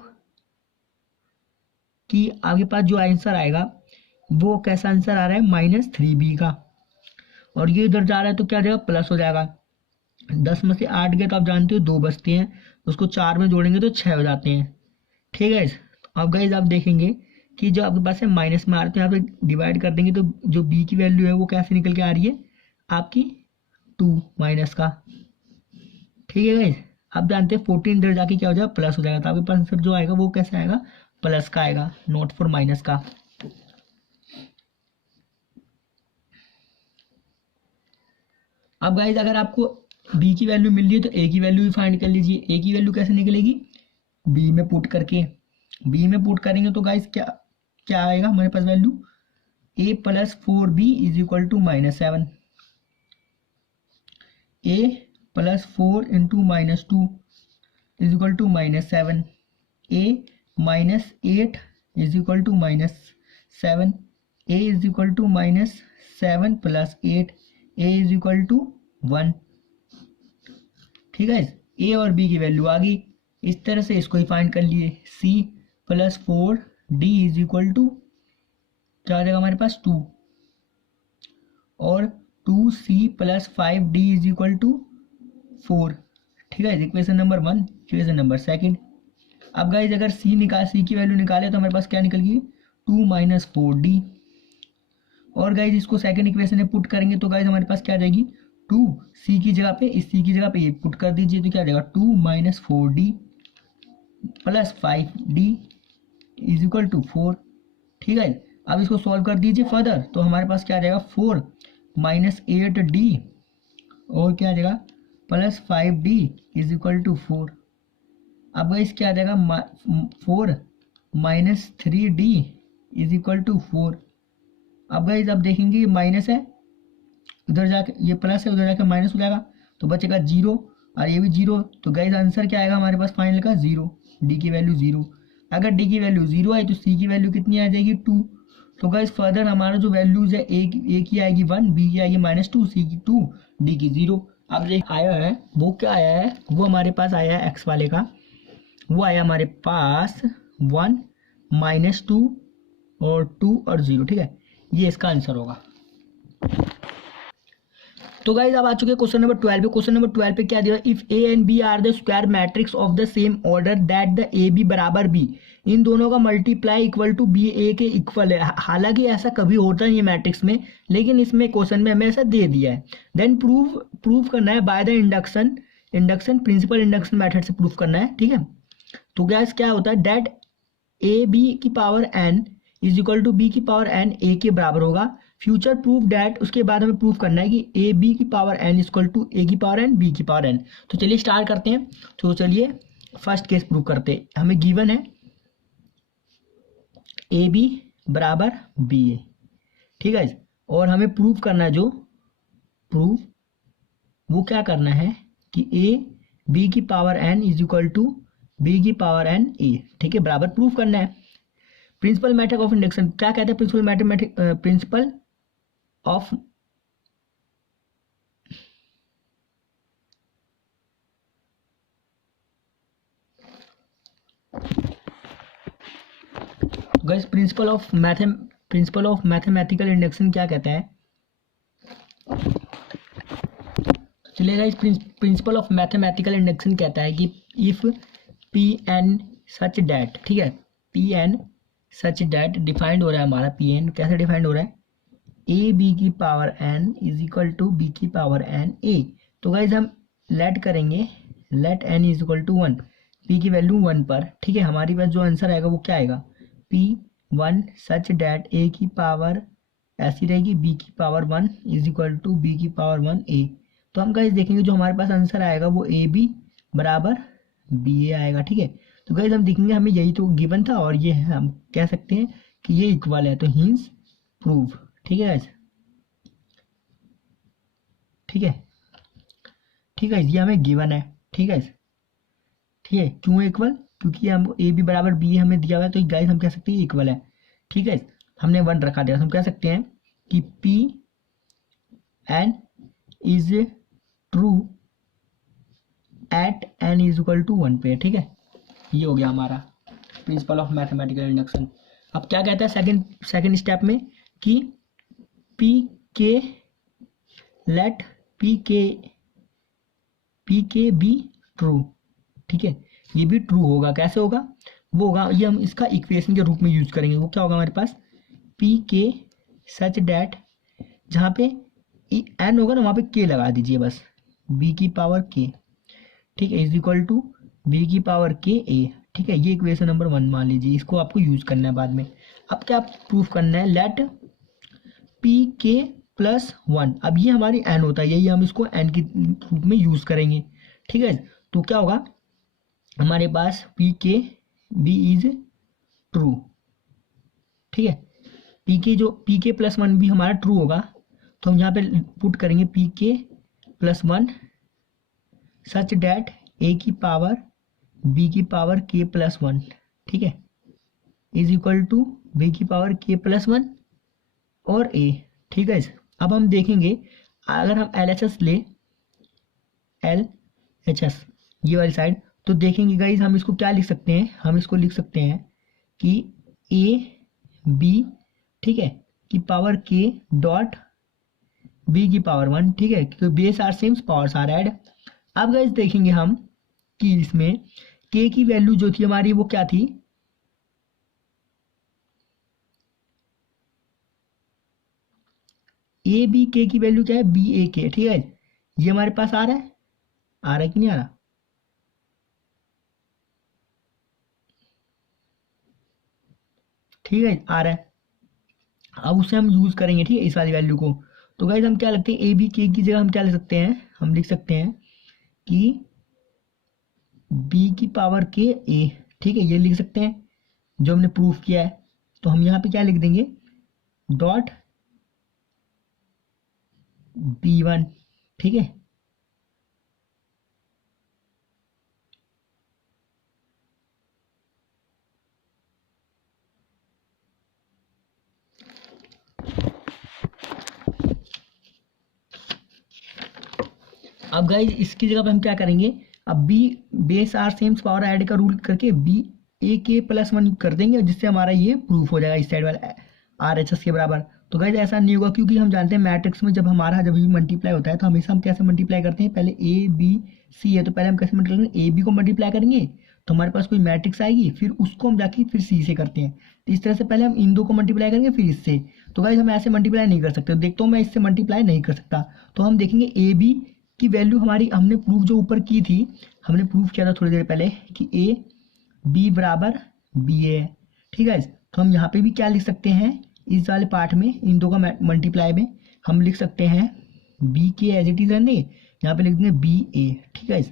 कि आपके पास जो आंसर आएगा वो कैसा आंसर आ रहा है -3b का, और ये इधर जा रहा है तो क्या जाएगा, प्लस हो जाएगा। 10 में से 8 गए तो आप जानते हो 2 बचते हैं, उसको 4 में जोड़ेंगे तो 6 हो जाते हैं। ठीक है, अब गाइस आप देखेंगे कि जो आपके पास है माइनस में आ रहे हैं, तो यहाँ पे डिवाइड कर देंगे तो जो b की वैल्यू है वो कैसे निकल के आ रही है आपकी 2 माइनस का। ठीक है गाइस, आप जानते हैं 14 इधर जाके क्या हो जाएगा, प्लस हो जाएगा, तो आपके पास आंसर जो आएगा वो कैसा आएगा, प्लस का आएगा, नॉट फॉर माइनस का। अब गाइस अगर आपको b की वैल्यू मिल रही है तो a की वैल्यू भी फाइंड कर लीजिए। a की वैल्यू कैसे निकलेगी, b में पुट करके, b में पुट करेंगे तो गाइस क्या क्या आएगा हमारे पास value, a plus 4b is equal to -7, a plus 4 into -2 is equal to -7, a -8 is equal to -7, a is equal to -7 plus 8, a is equal to 1। ठीक है, a और b की वैल्यू आ गई, इस तरह से इसको ही फाइंड कर लिए। c plus 4d is equal to क्या आ जाएगा हमारे पास 2, और 2c plus 5d is equal to 4। ठीक है, इक्वेशन नंबर 1, इक्वेशन नंबर 2। अब गाइज अगर c की वैल्यू निकाले तो हमारे पास क्या निकल गई, 2 माइनस 4d। और गाइज इसको सेकंड इक्वेशन में पुट करेंगे तो गाइज हमारे पास क्या आ जाएगी, 2 c की जगह पे, इस c की जगह पे ये पुट कर दीजिए तो क्या आ जाएगा 2 minus 4d plus 5d is equal to 4। ठीक है, अब इसको सॉल्व कर दीजिए फर्दर तो हमारे पास क्या आ जाएगा 4 माइनस 8d और क्या आ जाएगा plus 5d is equal to 4। अब गाइस क्या आ जाएगा 4 minus 3d is equal to 4। अब गाइस अब देखेंगे ये माइनस है, उधर जाके ये प्लस है, उधर जाके माइनस हो जाएगा तो बचेगा 0 और ये भी 0। तो गाइस आंसर क्या आएगा हमारे पास फाइनल का 0, डी की वैल्यू 0। अगर डी की वैल्यू 0 आई तो सी की वैल्यू कितनी आ जाएगी 2। तो गाइस फर्दर हमारा जो वैल्यूज है ए की आएगी 1, बी की आएगी -2, सी की 2, डी की 0। अब देख आया है वो क्या आया है, वो हमारे पास आया है एक्स वाले का, वो आया हमारे पास 1 -2 और 2 और 0। ठीक है, ये इसका आंसर होगा। तो गाइज अब आ चुके हैं क्वेश्चन नंबर 12 पे। क्वेश्चन नंबर 12 पे क्या दिया, if A and B are the square matrix of the same order that the A B बराबर बी, इन दोनों का multiply equal to B A के इक्वल है। हालांकि ऐसा कभी होता नहीं है मैट्रिक्स में, लेकिन इसमें क्वेश्चन में हमें ऐसा दे दिया है। देन प्रूव करना है by the induction principle induction method से प्रूफ करना है, ठीक है। तो गैस क्या होता है, डेट ए बी की power N is equal to B की पावर एन ए के बराबर होगा। फ्यूचर प्रूफ डेट, उसके बाद हमें प्रूफ करना है कि ए बी की power N equal to A की पावर एन बी की पावर एन। तो चलिए स्टार्ट करते हैं। तो चलिए फर्स्ट केस प्रूफ करते हैं। हमें गिवन है ए बी बराबर बी ए, ठीक है। और हमें प्रूफ करना है, जो प्रूफ वो क्या करना है कि ए बी की power N is equal to B की पावर एन ए, ठीक है, बराबर प्रूफ करना है। प्रिंसिपल मेथड ऑफ इंडक्शन क्या कहते हैं, principle of guys principle of mathematical induction क्या कहता है। चलिए guys, principle of mathematical induction कहता है कि if P N such that, ठीक है, P N such that defined हो रहा है हमारा, पी एन कैसे डिफाइंड हो रहा है, ए बी की power N is equal to B की पावर एन ए। तो गाइज हम लेट करेंगे, let N is equal to 1, P की वैल्यू 1 पर, ठीक है। हमारी पास जो आंसर आएगा वो क्या आएगा, पी 1 सच डैट ए की पावर ऐसी रहेगी बी की power 1 is equal to B की पावर 1 ए। तो हम गाइज देखेंगे जो हमारे पास आंसर आएगा वो ए बी बराबर बी ए आएगा, ठीक है। तो गाइज हम देखेंगे हमें यही तो गिवन था और ये हम कह सकते हैं कि ये इक्वल है, तो हींस प्रूव, ठीक है गाइज, ठीक है, ठीक है, ये हमें गिवन है, ठीक है, ठीक है। क्यों इक्वल, क्योंकि हम ए बी बराबर बी हमें दिया हुआ है, तो गाइज हम कह सकते हैं इक्वल है, ठीक है। हमने 1 रखा दिया, हम कह सकते हैं कि P N is true at N is equal to 1 पे, ठीक है। ये हो गया हमारा प्रिंसिपल ऑफ मैथमेटिकल इंडक्शन। अब क्या कहता है सेकंड स्टेप में कि पी के लेट पी के बी ट्रू, ठीक है। ये भी ट्रू होगा, कैसे होगा, वो होगा, ये हम इसका इक्वेशन के रूप में यूज करेंगे। वो क्या होगा हमारे पास, पी के सच डैट, जहाँ पे एन होगा ना वहाँ पे के लगा दीजिए बस, बी की पावर के, ठीक है, इज इक्वल टू बी की पावर के ए, ठीक है। ये इक्वेशन नंबर 1 मान लीजिए, इसको आपको यूज करना है बाद में। अब क्या प्रूफ करना है, लेट पी के प्लस 1, अब ये हमारी एन होता है, यही हम इसको एन के रूप में यूज करेंगे, ठीक है। तो क्या होगा हमारे पास पी के बी इज ट्रू, ठीक है। पी के प्लस 1 भी हमारा ट्रू होगा, तो हम यहाँ पे पुट करेंगे पी के प्लस 1 सच डैट ए की पावर बी की पावर के प्लस 1, ठीक है, इज इक्वल टू बी की पावर के प्लस 1 और ए, ठीक है। अब हम देखेंगे अगर हम LHS ले, LHS ये वाली साइड, तो देखेंगे गाइज हम इसको क्या लिख सकते हैं, हम इसको लिख सकते हैं कि ए बी, ठीक है, की पावर के डॉट बी की पावर 1, ठीक है, क्योंकि base are same powers are add. अब गाइज देखेंगे हम कि इसमें के की वैल्यू जो थी हमारी वो क्या थी, ए बी के की वैल्यू क्या है, बी ए के, ठीक है। ये हमारे पास आ रहा है कि नहीं आ रहा, ठीक है, आ रहा है। अब उसे हम यूज करेंगे, ठीक है, इस वाली वैल्यू को। तो गाइज हम क्या लिखते हैं, ए बी के की जगह हम क्या लिख सकते हैं, हम लिख सकते हैं कि बी की पावर के ए, ठीक है, ये लिख सकते हैं जो हमने प्रूफ किया है। तो हम यहाँ पे क्या लिख देंगे, डॉट B1, ठीक है। अब गाइज इसकी जगह पे हम क्या करेंगे, अब B base are sames power add का रूल करके बी ए के प्लस 1 कर देंगे, जिससे हमारा ये प्रूफ हो जाएगा इस साइड वाला RHS के बराबर। तो गाइज ऐसा नहीं होगा, क्योंकि हम जानते हैं मैट्रिक्स में जब भी मल्टीप्लाई होता है तो हमेशा हम कैसे मल्टीप्लाई करते हैं, पहले ए बी सी है तो पहले हम कैसे मल्टीप्लाई करेंगे, ए बी को मल्टीप्लाई करेंगे तो हमारे पास कोई मैट्रिक्स आएगी, फिर उसको हम जाके फिर सी से करते हैं। तो इस तरह से पहले हम इन दो को मल्टीप्लाई करेंगे फिर इससे। तो गाइज हम ऐसे मल्टीप्लाई नहीं कर सकते, तो देखता हूँ मैं इससे मल्टीप्लाई नहीं कर सकता। तो हम देखेंगे ए बी की वैल्यू हमारी, हमने प्रूफ जो ऊपर की थी, हमने प्रूफ किया था थोड़ी देर पहले कि ए बी बराबर बी है। ठीक है, तो हम यहाँ पे भी क्या लिख सकते हैं, इस वाले पार्ट में इन दो का मल्टीप्लाई में हम लिख सकते हैं बी के एज इट इज रहने, यहाँ पे लिख देंगे बी ए। ठीक है,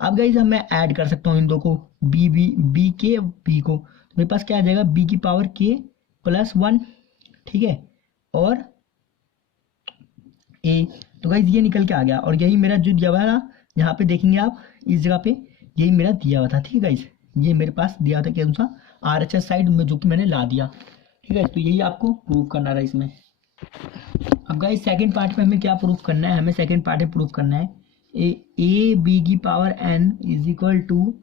अब गाइज हम मैं ऐड कर सकता हूँ इन दो को, बी के बी को, तो मेरे पास क्या आ जाएगा बी की पावर के प्लस 1। ठीक है, और ए, तो गाइज ये निकल के आ गया, और यही मेरा जो दिया हुआ था, यहाँ पे देखेंगे आप इस जगह पे यही मेरा दिया हुआ था। ठीक है गाइज, ये मेरे पास दिया हुआ था कि अनुसार RHS साइड में जो कि मैंने ला दिया। ठीक है, तो यही आपको प्रूव करना था इसमें। अब गाइस सेकंड पार्ट में हमें क्या प्रूफ करना है, हमें सेकंड पार्ट में प्रूफ करना है ए बी की power n is equal to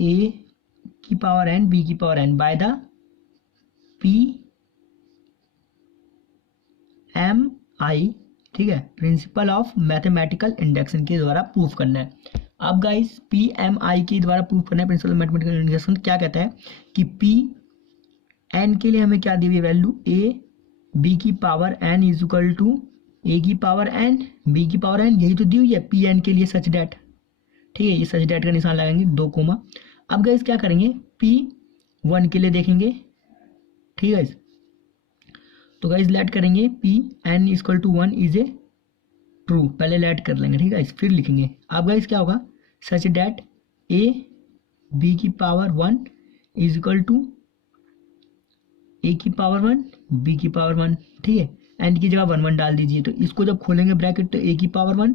A की पावर n बी की power n by the P M I. ठीक है, प्रिंसिपल ऑफ मैथमेटिकल इंडक्शन के द्वारा प्रूफ करना है। अब गाइस पी एम आई के द्वारा प्रूफ करना है प्रिंसिपल ऑफ मैथमेटिकल इंडक्शन। क्या कहता है कि पी एन के लिए हमें क्या दी हुई वैल्यू, ए बी की power n is equal to A की पावर n बी की पावर n, यही तो दी हुई है पी एन के लिए सच डैट। ठीक है, ये सच डैट का निशान लगाएंगे 2 कोमा। अब गाइस क्या करेंगे, P1 के लिए देखेंगे। ठीक है, तो गाइस लेट करेंगे Pn equal to 1 is a true, पहले लेट कर लेंगे। ठीक है, फिर लिखेंगे। अब गाइस क्या होगा, सच डैट ए बी की power 1 is equal to A की पावर 1 बी की पावर 1। ठीक है, एंड की जगह 1 1 डाल दीजिए, तो इसको जब खोलेंगे ब्रैकेट तो ए की पावर 1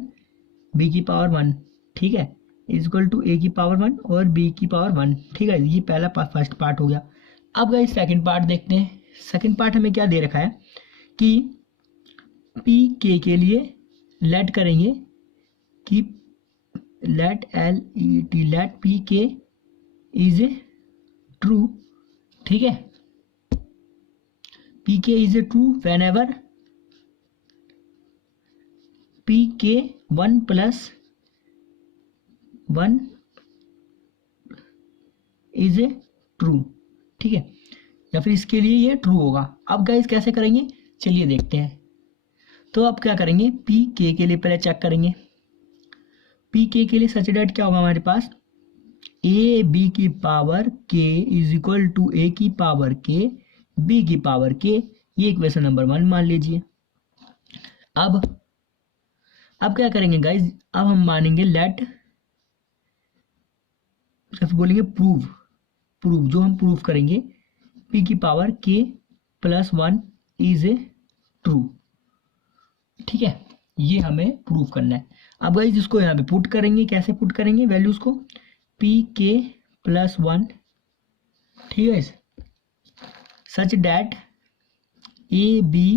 बी की पावर 1। ठीक है, इज इक्वल टू ए की पावर 1 और बी की पावर 1। ठीक है, ये पहला फर्स्ट पार्ट हो गया। अब गाइस सेकंड पार्ट देखते हैं। सेकंड पार्ट हमें क्या दे रखा है कि पी के लिए लेट करेंगे कि लेट LET लेट पी के इज ए ट्रू। ठीक है, पी के is a true when ever P के 1 प्लस 1 इज ए ट्रू। ठीक है, या फिर इसके लिए ये ट्रू होगा। अब गाइस कैसे करेंगे, चलिए देखते हैं। तो अब क्या करेंगे, पी के लिए पहले चेक करेंगे। पी के लिए सच डेट क्या होगा हमारे पास, ए बी की पावर के इज इक्वल टू ए की पावर के बी की पावर के, ये इक्वेशन नंबर 1 मान लीजिए। अब क्या करेंगे गाइज, अब हम मानेंगे लेट, बोलेंगे प्रूव जो हम प्रूव करेंगे पी की पावर के प्लस 1 इज ए ट्रू। ठीक है, ये हमें प्रूव करना है। अब गाइज इसको यहाँ पे पुट करेंगे, कैसे पुट करेंगे वैल्यूज को, पी के प्लस 1। ठीक है, सच डैट ए बी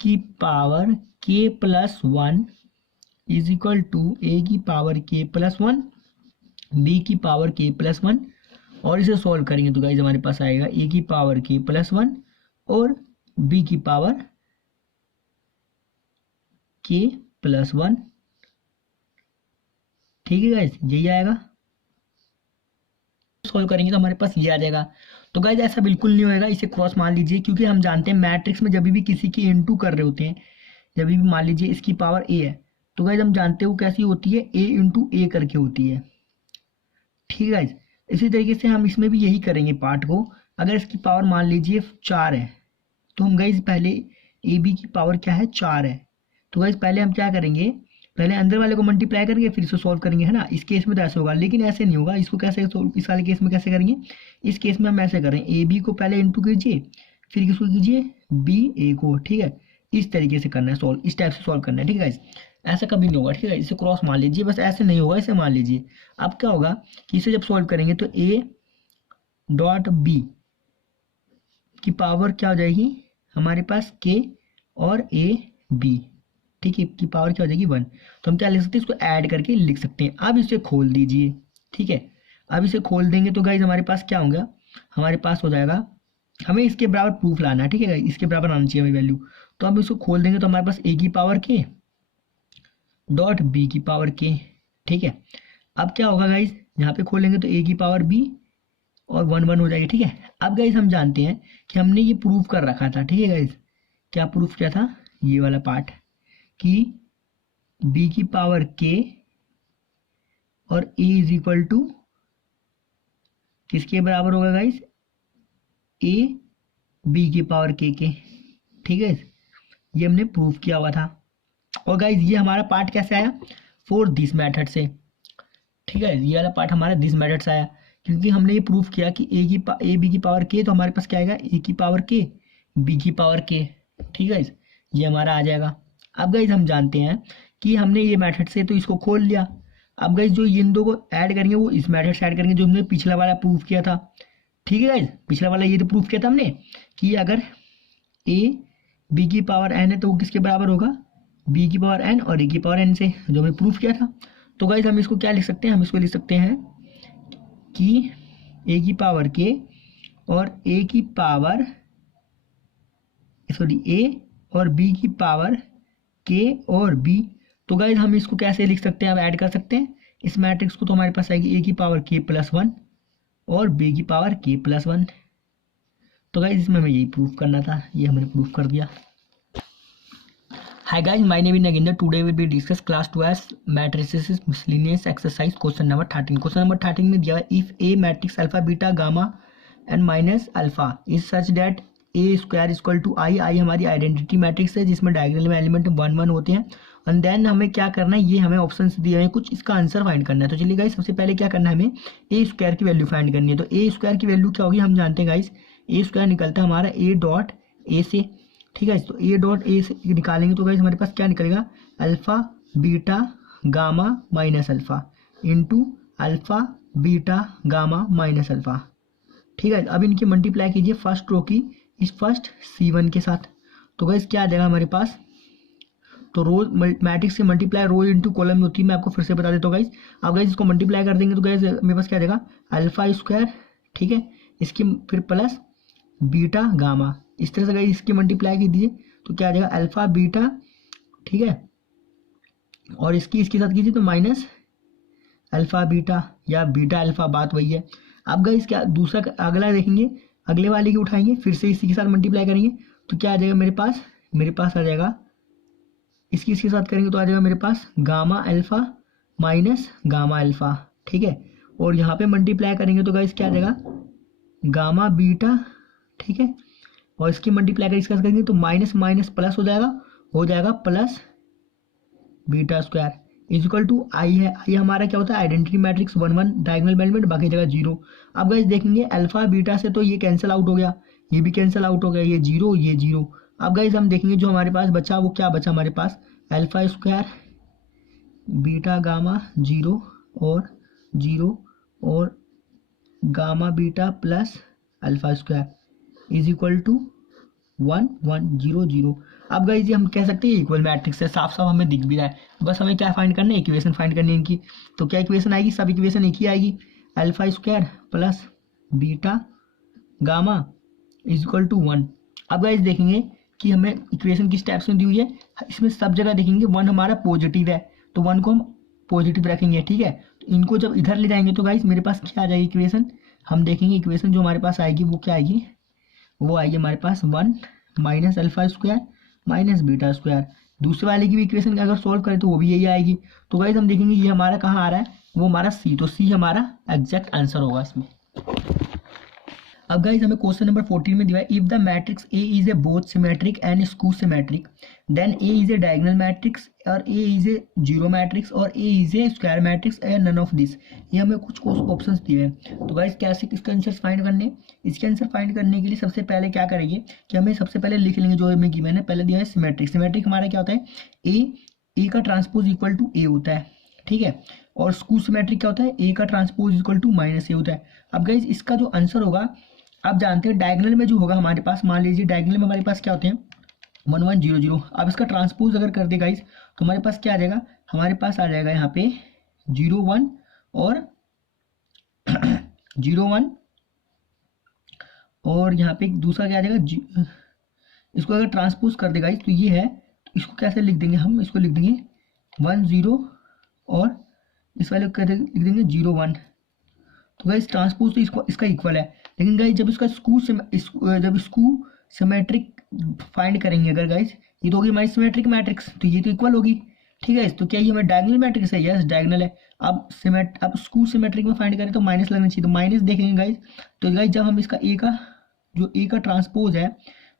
की पावर के plus 1 is equal to A की पावर के प्लस 1 बी की पावर के प्लस 1, और इसे सॉल्व करेंगे तो गाइज हमारे पास आएगा ए की पावर के प्लस 1 और बी की पावर के प्लस 1। ठीक है गाइज, यही आएगा। सॉल्व करेंगे तो हमारे पास ये आ जाएगा। तो गाइज ऐसा बिल्कुल नहीं होएगा, इसे क्रॉस मान लीजिए, क्योंकि हम जानते हैं मैट्रिक्स में जब भी किसी की इनटू कर रहे होते हैं, जब भी मान लीजिए इसकी पावर ए है, तो गाइज हम जानते हैं वो कैसी होती है, ए इंटू ए करके होती है। ठीक है गाइज, इसी तरीके से हम इसमें भी यही करेंगे पार्ट को। अगर इसकी पावर मान लीजिए 4 है, तो हम गाइज पहले ए बी की पावर क्या है 4 है, तो गाइज पहले हम क्या करेंगे, पहले अंदर वाले को मल्टीप्लाई करेंगे फिर इसे सॉल्व करेंगे, है ना। इस केस में तो ऐसे होगा, लेकिन ऐसे नहीं होगा। इसको कैसे सोल्व, इस वाले केस में कैसे करेंगे, इस केस में हम ऐसे करें, ए बी को पहले इंटू कीजिए फिर किसको कीजिए बी ए को। ठीक है, इस तरीके से करना है सॉल्व, इस टाइप से सॉल्व करना है। ठीक है गाइज, ऐसा कभी नहीं होगा। ठीक है, इसे क्रॉस मान लीजिए, बस ऐसे नहीं होगा, इसे मान लीजिए। अब क्या होगा कि इसे जब सॉल्व करेंगे तो ए डॉट बी की पावर क्या हो जाएगी हमारे पास के और ए बी। ठीक है, की पावर क्या हो जाएगी 1। तो हम क्या लिख सकते हैं, इसको ऐड करके लिख सकते हैं। अब इसे खोल दीजिए। ठीक है, अब इसे खोल देंगे तो गाइज हमारे पास क्या होगा, हमारे पास हो जाएगा हमें इसके बराबर प्रूफ लाना है, ठीक है, इसके बराबर आना चाहिए हमें वैल्यू। तो हम इसको खोल देंगे तो हमारे पास ए की पावर के डॉट बी की पावर के, ठीक है। अब क्या होगा गाइज, यहाँ पे खोलेंगे तो ए की पावर बी और 1 1 हो जाएगी, ठीक है। अब गाइज हम जानते हैं कि हमने ये प्रूफ कर रखा था, ठीक है गाइज। क्या प्रूफ किया था, ये वाला पार्ट, कि बी की पावर के और ए इज इक्वल टू किसके बराबर होगा गाइज, ए बी की पावर के, ठीक है। ये हमने प्रूफ किया हुआ था। और गाइज ये हमारा पार्ट कैसे आया, फॉर दिस मेथड से, ठीक है। ये वाला पार्ट हमारा दिस मेथड से आया, क्योंकि हमने ये प्रूफ किया कि ए बी की पावर के, तो हमारे पास क्या आएगा, ए की पावर के बी की पावर के, ठीक है। ये हमारा आ जाएगा। अब गाइज हम जानते हैं कि हमने ये मेथड से तो इसको खोल लिया। अब गाइज जो इन दो को ऐड करेंगे वो इस मेथड से ऐड करेंगे जो हमने पिछला वाला प्रूफ किया था, ठीक है गाइज। पिछला वाला ये तो प्रूफ किया था हमने कि अगर ए बी की पावर एन है तो वो किसके बराबर होगा, बी की पावर एन और ए की पावर एन से, जो हमने प्रूफ किया था। तो गाइज हम इसको क्या लिख सकते हैं, हम इसको लिख सकते हैं कि ए की पावर के और ए की पावर सॉरी ए और बी की पावर के और बी। तो गाइज हम इसको कैसे लिख सकते हैं, अब ऐड कर सकते हैं इस मैट्रिक्स को। तो हमारे पास आएगी ए की पावर के प्लस 1 और बी की पावर के प्लस 1। तो गाइज इसमें हमें यही प्रूफ करना था, ये हमने प्रूफ कर दिया। Hi guys, my name is Naginder. Today we will discuss class 2 matrices miscellaneous exercise question number 13. Question number 13 में दिया है if a matrix alpha beta gamma and minus alpha is such that a square is equal to I हमारी identity matrix है जिसमें diagonal में element 1 1 होते हैं। And then हमें क्या करना है, ये हमें ऑप्शन दिए हुए हैं कुछ, इसका आंसर फाइंड करना है। तो चलिए गाइस सबसे पहले क्या करना है, हमें ए स्क्वायर की वैल्यू फाइंड करनी है। तो ए स्क्वायर की वैल्यू क्या होगी, हम जानते हैं गाइस ए स्क्वायर निकलता है हमारा ए डॉट ए से, ठीक है। तो ए डॉट ए से निकालेंगे तो गाइस हमारे पास क्या निकलेगा, alpha beta gamma minus alpha into alpha beta gamma minus alpha, ठीक है। अब इनकी मल्टीप्लाई कीजिए फर्स्ट रो की इस फर्स्ट C1 के साथ। तो गाइस क्या आ जाएगा हमारे पास, तो रोज मैट्रिक्स की मल्टीप्लाई रोज इंटू कॉलम में होती है, मैं आपको फिर से बता देता हूँ गाइस। अब गाइस इसको मल्टीप्लाई कर देंगे तो गाइस मेरे पास क्या आ जाएगा, अल्फा स्क्वायर, ठीक है, इसकी फिर प्लस बीटा गामा, इस तरह से गाइस इसकी मल्टीप्लाई कीजिए तो क्या आ जाएगा, अल्फा बीटा, ठीक है, और इसकी इसके साथ कीजिए तो माइनस अल्फा बीटा या बीटा अल्फा, बात वही है। अब गाइस क्या दूसरा अगला देखेंगे, अगले वाले की उठाएंगे फिर से इसी के साथ मल्टीप्लाई करेंगे तो क्या आ जाएगा मेरे पास आ जाएगा, इसके साथ करेंगे तो आ जाएगा मेरे पास gamma alpha minus gamma alpha, ठीक है। और यहाँ पे मल्टीप्लाई करेंगे तो गाइस क्या आ जाएगा, गामा बीटा, ठीक है, और इसकी मल्टीप्लाई कर इसका करेंगे तो माइनस माइनस प्लस हो जाएगा plus beta square is equal to I है। आई हमारा क्या होता है, आइडेंटिटी मैट्रिक्स 1 1 डायगोनल एलिमेंट बाकी जगह 0। अब गाइस देखेंगे अल्फा बीटा से तो ये कैंसिल आउट हो गया, ये भी कैंसिल आउट हो गया, ये 0 ये 0। अब गाइस हम देखेंगे जो हमारे पास बचा वो क्या बचा, हमारे पास अल्फा स्क्वायर बीटा गामा 0 और gamma beta plus alpha square is equal to 1 1 0 0। अब गाइस ये हम कह सकते हैं इक्वल मैट्रिक्स है, साफ साफ हमें दिख भी रहा है। बस हमें क्या फाइंड करना है, इक्वेशन फाइंड करनी है इनकी। तो क्या इक्वेशन आएगी, सब इक्वेशन एक ही आएगी, alpha square plus beta gamma is equal to 1। अब गाइस देखेंगे कि हमें इक्वेशन किस टाइप से दी हुई है, इसमें सब जगह देखेंगे 1 हमारा पॉजिटिव है तो 1 को हम पॉजिटिव रखेंगे, ठीक है। तो इनको जब इधर ले जाएंगे तो गाइस मेरे पास क्या आ जाएगी इक्वेशन, हम देखेंगे इक्वेशन जो हमारे पास आएगी वो क्या आएगी, वो आएगी हमारे पास 1 minus alpha square minus beta square. दूसरे वाले की भी इक्वेशन अगर सॉल्व करें तो वो भी यही आएगी। तो गाइस हम देखेंगे ये हमारा कहाँ आ रहा है, वो हमारा सी, तो सी हमारा एग्जैक्ट आंसर होगा इसमें। अब गाइस हमें क्वेश्चन नंबर 14 में दिया है if the matrix A is a both symmetric and skew symmetric then A is a diagonal matrix और A is a zero matrix और A is a square matrix and none of this. ये हमें कुछ options दिए हैं। तो guys कैसे इसके आंसर फाइंड करने, इसके आंसर फाइंड करने के लिए सबसे पहले क्या करेंगे कि हमें सबसे पहले लिख लेंगे जो हमें मैंने पहले दिया है सिमेट्रिक। सिमेट्रिक हमारा क्या होता है, ए का ट्रांसपोज इक्वल टू ए होता है, ठीक है, और स्क्यू सिमेट्रिक क्या होता है, ए का ट्रांसपोज इक्वल टू माइनस ए होता है। अब गाइस इसका जो आंसर होगा आप जानते हैं डायगोनल में जो होगा हमारे पास, मान लीजिए डायगोनल में हमारे पास क्या होते हैं 1 1 0 0। अब इसका ट्रांसपोज अगर कर दे गाइस तो हमारे पास क्या आ जाएगा, हमारे पास आ जाएगा यहाँ पे 0 1 और 0 1 और यहाँ पे एक दूसरा क्या आ जाएगा, इसको अगर ट्रांसपोज कर देगा तो ये है, तो इसको कैसे लिख देंगे हम, इसको लिख देंगे 1 0 और इस वाले को कैसे लिख देंगे 0 1। तो गाइस ट्रांसपोज तो इसको इसका इक्वल है, लेकिन गाइस जब इसका जब स्कू सिमेट्रिक फाइंड करेंगे अगर गाइस, ये तो होगी हमारी सिमेट्रिक मैट्रिक्स, तो ये तो इक्वल होगी। ठीक है, तो क्या ये हमारी डायगोनल मैट्रिक्स है, यस डायगोनल है। अब स्कू सिमेट्रिक में फाइंड करें तो माइनस लगना चाहिए, तो माइनस देखेंगे गाइस। तो गाइस जब हम इसका ए का जो ए का ट्रांसपोज है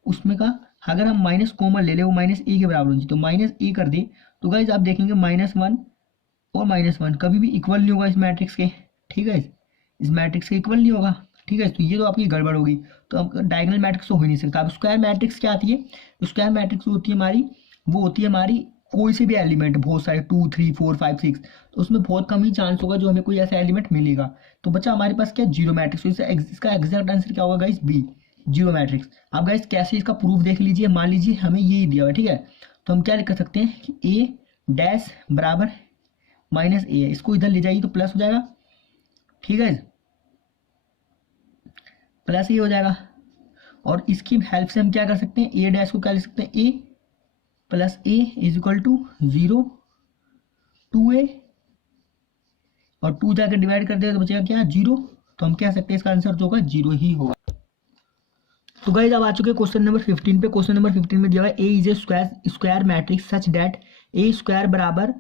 उसमें का अगर हम माइनस कॉमन ले ले, वो माइनस ए के बराबर होनी चाहिए, तो माइनस ए कर दे तो गाइस आप देखेंगे -1 और -1 कभी भी इक्वल नहीं होगा इस मैट्रिक्स के। ठीक है, इस मैट्रिक्स के इक्वल नहीं होगा। ठीक है, तो ये तो आपकी गड़बड़ होगी, तो अब डायगोनल मैट्रिक्स तो हो ही नहीं सकता। अब स्क्वायर मैट्रिक्स क्या आती है, स्क्वायर मैट्रिक्स होती है हमारी, वो होती है हमारी कोई से भी एलिमेंट बहुत सारे 2 3 4 5 6, तो उसमें बहुत कम ही चांस होगा जो हमें कोई ऐसा एलिमेंट मिलेगा। तो बच्चा हमारे पास क्या जीरो मैट्रिक्स, तो इसका एग्जैक्ट आंसर क्या होगा गाइस, बी जीरो मैट्रिक्स। अब गाइस कैसे इसका प्रूफ देख लीजिए, मान लीजिए हमें यही दिया हुआ है। ठीक है, तो हम क्या लिख सकते हैं कि ए डैश बराबर माइनस ए है, इसको इधर ले जाइए तो प्लस हो जाएगा। ठीक है, प्लस ये हो जाएगा, और इसकी हेल्प से हम क्या कर सकते हैं, ए डैश को क्या लिख सकते हैं, A plus A is equal to 0 2a, और 2 जाकर डिवाइड कर देगा तो बचेगा क्या 0, तो हम कह सकते हैं इसका आंसर जो होगा 0 ही होगा। तो गाइस अब आ चुके हैं क्वेश्चन नंबर 15 पे। क्वेश्चन नंबर 15 में दिया हुआ है A is a square matrix such that A square बराबर,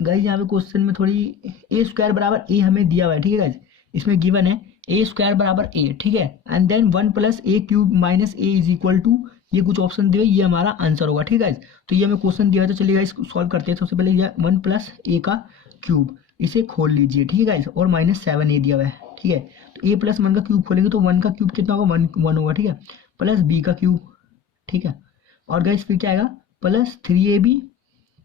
गाइस यहाँ पे क्वेश्चन में थोड़ी ए स्क्वायर बराबर ए हमें दिया हुआ है। ठीक है गाइस, इसमें गिवन है ए स्क्वायर बराबर ए। ठीक है, and then 1 plus A cube minus A is equal to, ये कुछ ऑप्शन दिए, ये हमारा आंसर होगा। ठीक है गाइस, तो ये हमें क्वेश्चन दिया है, तो चलिए गाइस सॉल्व करते हैं। सबसे पहले ये 1 प्लस ए का क्यूब, इसे खोल लीजिए। ठीक है गाइस, और -7 ए दिया हुआ है। ठीक है, तो ए प्लस 1 का क्यूब खोलेंगे तो 1 का क्यूब कितना होगा, 1 होगा। ठीक है, प्लस बी का क्यूब। ठीक है, और गाइस फिर क्या आएगा, प्लस 3ab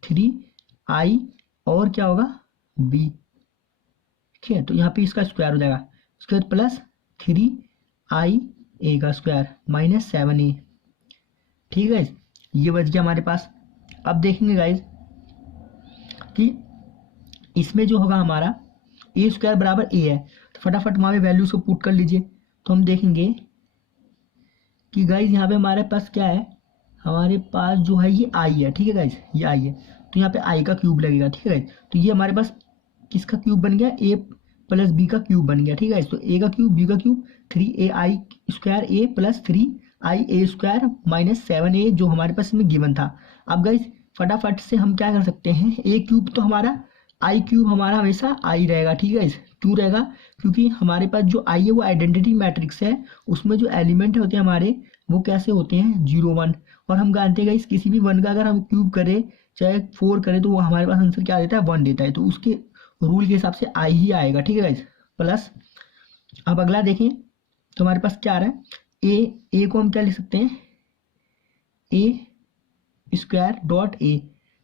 3i और क्या होगा बी। ठीक है, तो यहाँ पे इसका स्क्वायर हो जाएगा, उसके बाद प्लस 3i का स्क्वायर -7a। ठीक है, ये बच गया हमारे पास। अब देखेंगे गाइस कि इसमें जो होगा हमारा ए स्क्वायर बराबर ए है, तो फटाफट वहाँ पे वैल्यूज को पुट कर लीजिए। तो हम देखेंगे कि गाइस यहाँ पे हमारे पास क्या है, हमारे पास जो है ये आई है। ठीक है गाइस, ये आई है, तो यहाँ पे आई का क्यूब लगेगा। ठीक है गाइस, तो ये हमारे पास किसका क्यूब बन गया, ए प्लस बी का क्यूब बन गया। ठीक है, तो ए का क्यूब बी का क्यूब 3ai स्क्वायर ए प्लस 3ia स्क्वायर -7a जो हमारे पास में गिवन था। अब गाइस फटाफट से हम क्या कर सकते हैं, ए क्यूब तो हमारा आई क्यूब हमारा हमेशा आई रहेगा। ठीक है, क्यों रहेगा, क्योंकि हमारे पास जो आई है वो आइडेंटिटी मैट्रिक्स है, उसमें जो एलिमेंट होते हैं हमारे वो कैसे होते हैं 0 1, और हम जानते हैं किसी भी 1 का अगर हम क्यूब करें चाहे 4 करें तो वो हमारे पास आंसर क्या देता है 1 देता है, तो उसके रूल के हिसाब से आई ही आएगा। ठीक है गाइस, प्लस अब अगला देखें तो हमारे पास क्या आ रहा है, ए को हम क्या लिख सकते हैं, ए स्क्वायर डॉट ए।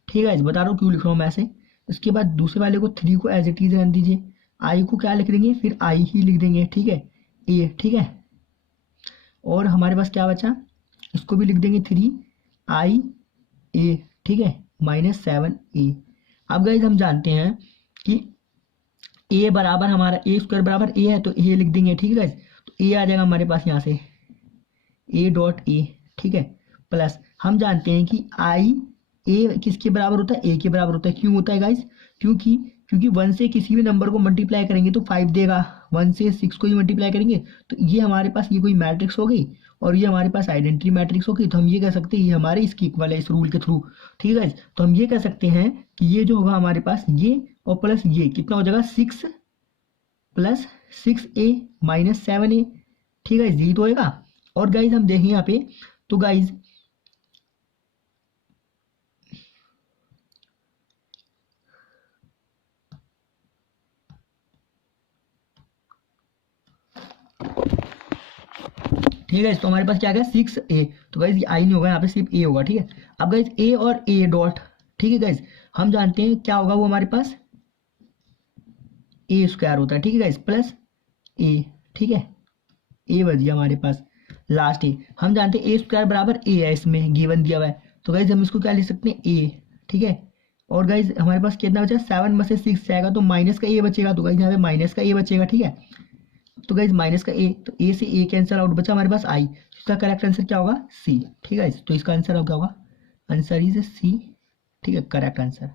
ठीक है गाइस, बता रहा हूँ क्यों लिख रहा हूँ मैं ऐसे। इसके बाद दूसरे वाले को 3 को एज इट इज रहने दीजिए, आई को क्या लिख देंगे, फिर आई ही लिख देंगे। ठीक है, ए। ठीक है, और हमारे पास क्या बचा, इसको भी लिख देंगे 3ia। ठीक है, -7a। अब गाइस हम जानते हैं कि ए बराबर हमारा ए स्क्वायर बराबर ए है, तो ए लिख देंगे। ठीक है गाइस, तो ए आ जाएगा हमारे पास यहाँ से ए डॉट ए। ठीक है, प्लस हम जानते हैं कि आई ए किसके बराबर होता है, ए के बराबर होता है। क्यों होता है गाइस, क्योंकि 1 से किसी भी नंबर को मल्टीप्लाई करेंगे तो 5 देगा, 1 से 6 को ही मल्टीप्लाई करेंगे तो ये हमारे पास ये कोई मैट्रिक्स हो गई, और ये हमारे पास आइडेंटिटी मैट्रिक्स होगी, तो हम ये कह सकते हैं ये हमारे इसकी इक्वल है इस रूल के थ्रू। ठीक है गाइस, तो हम ये कह सकते हैं कि ये जो होगा हमारे पास ये और प्लस ये कितना हो जाएगा 6 प्लस 6a -7a। ठीक है, यही तो होएगा। और गाइज हम देखें यहाँ पे, तो गाइज ठीक है, तो हमारे पास क्या आ गया 6a, तो गाइज ये आई नहीं होगा, यहाँ पे सिर्फ a होगा। ठीक है, अब गाइज a और a डॉट, ठीक है गाइज हम जानते हैं क्या होगा वो हमारे पास a स्क्वायर होता है। ठीक है गाइज, प्लस a। ठीक है, a बच गया हमारे पास लास्ट ए। हम जानते हैं a स्क्वायर बराबर a है, इसमें गिवन दिया हुआ है, तो गाइज हम इसको क्या लिख सकते हैं a। ठीक है, और गाइज हमारे पास कितना बचा 7 में से 6 जाएगा तो माइनस का a बचेगा, तो गाइज यहाँ पे माइनस का a बचेगा। ठीक है, तो गाइज माइनस का ए, तो ए से ए कैंसिल आउट, बचा हमारे पास आई, इसका करेक्ट आंसर क्या होगा सी। ठीक है, तो इसका आंसर क्या होगा, आंसर इज सी। ठीक है, करेक्ट आंसर।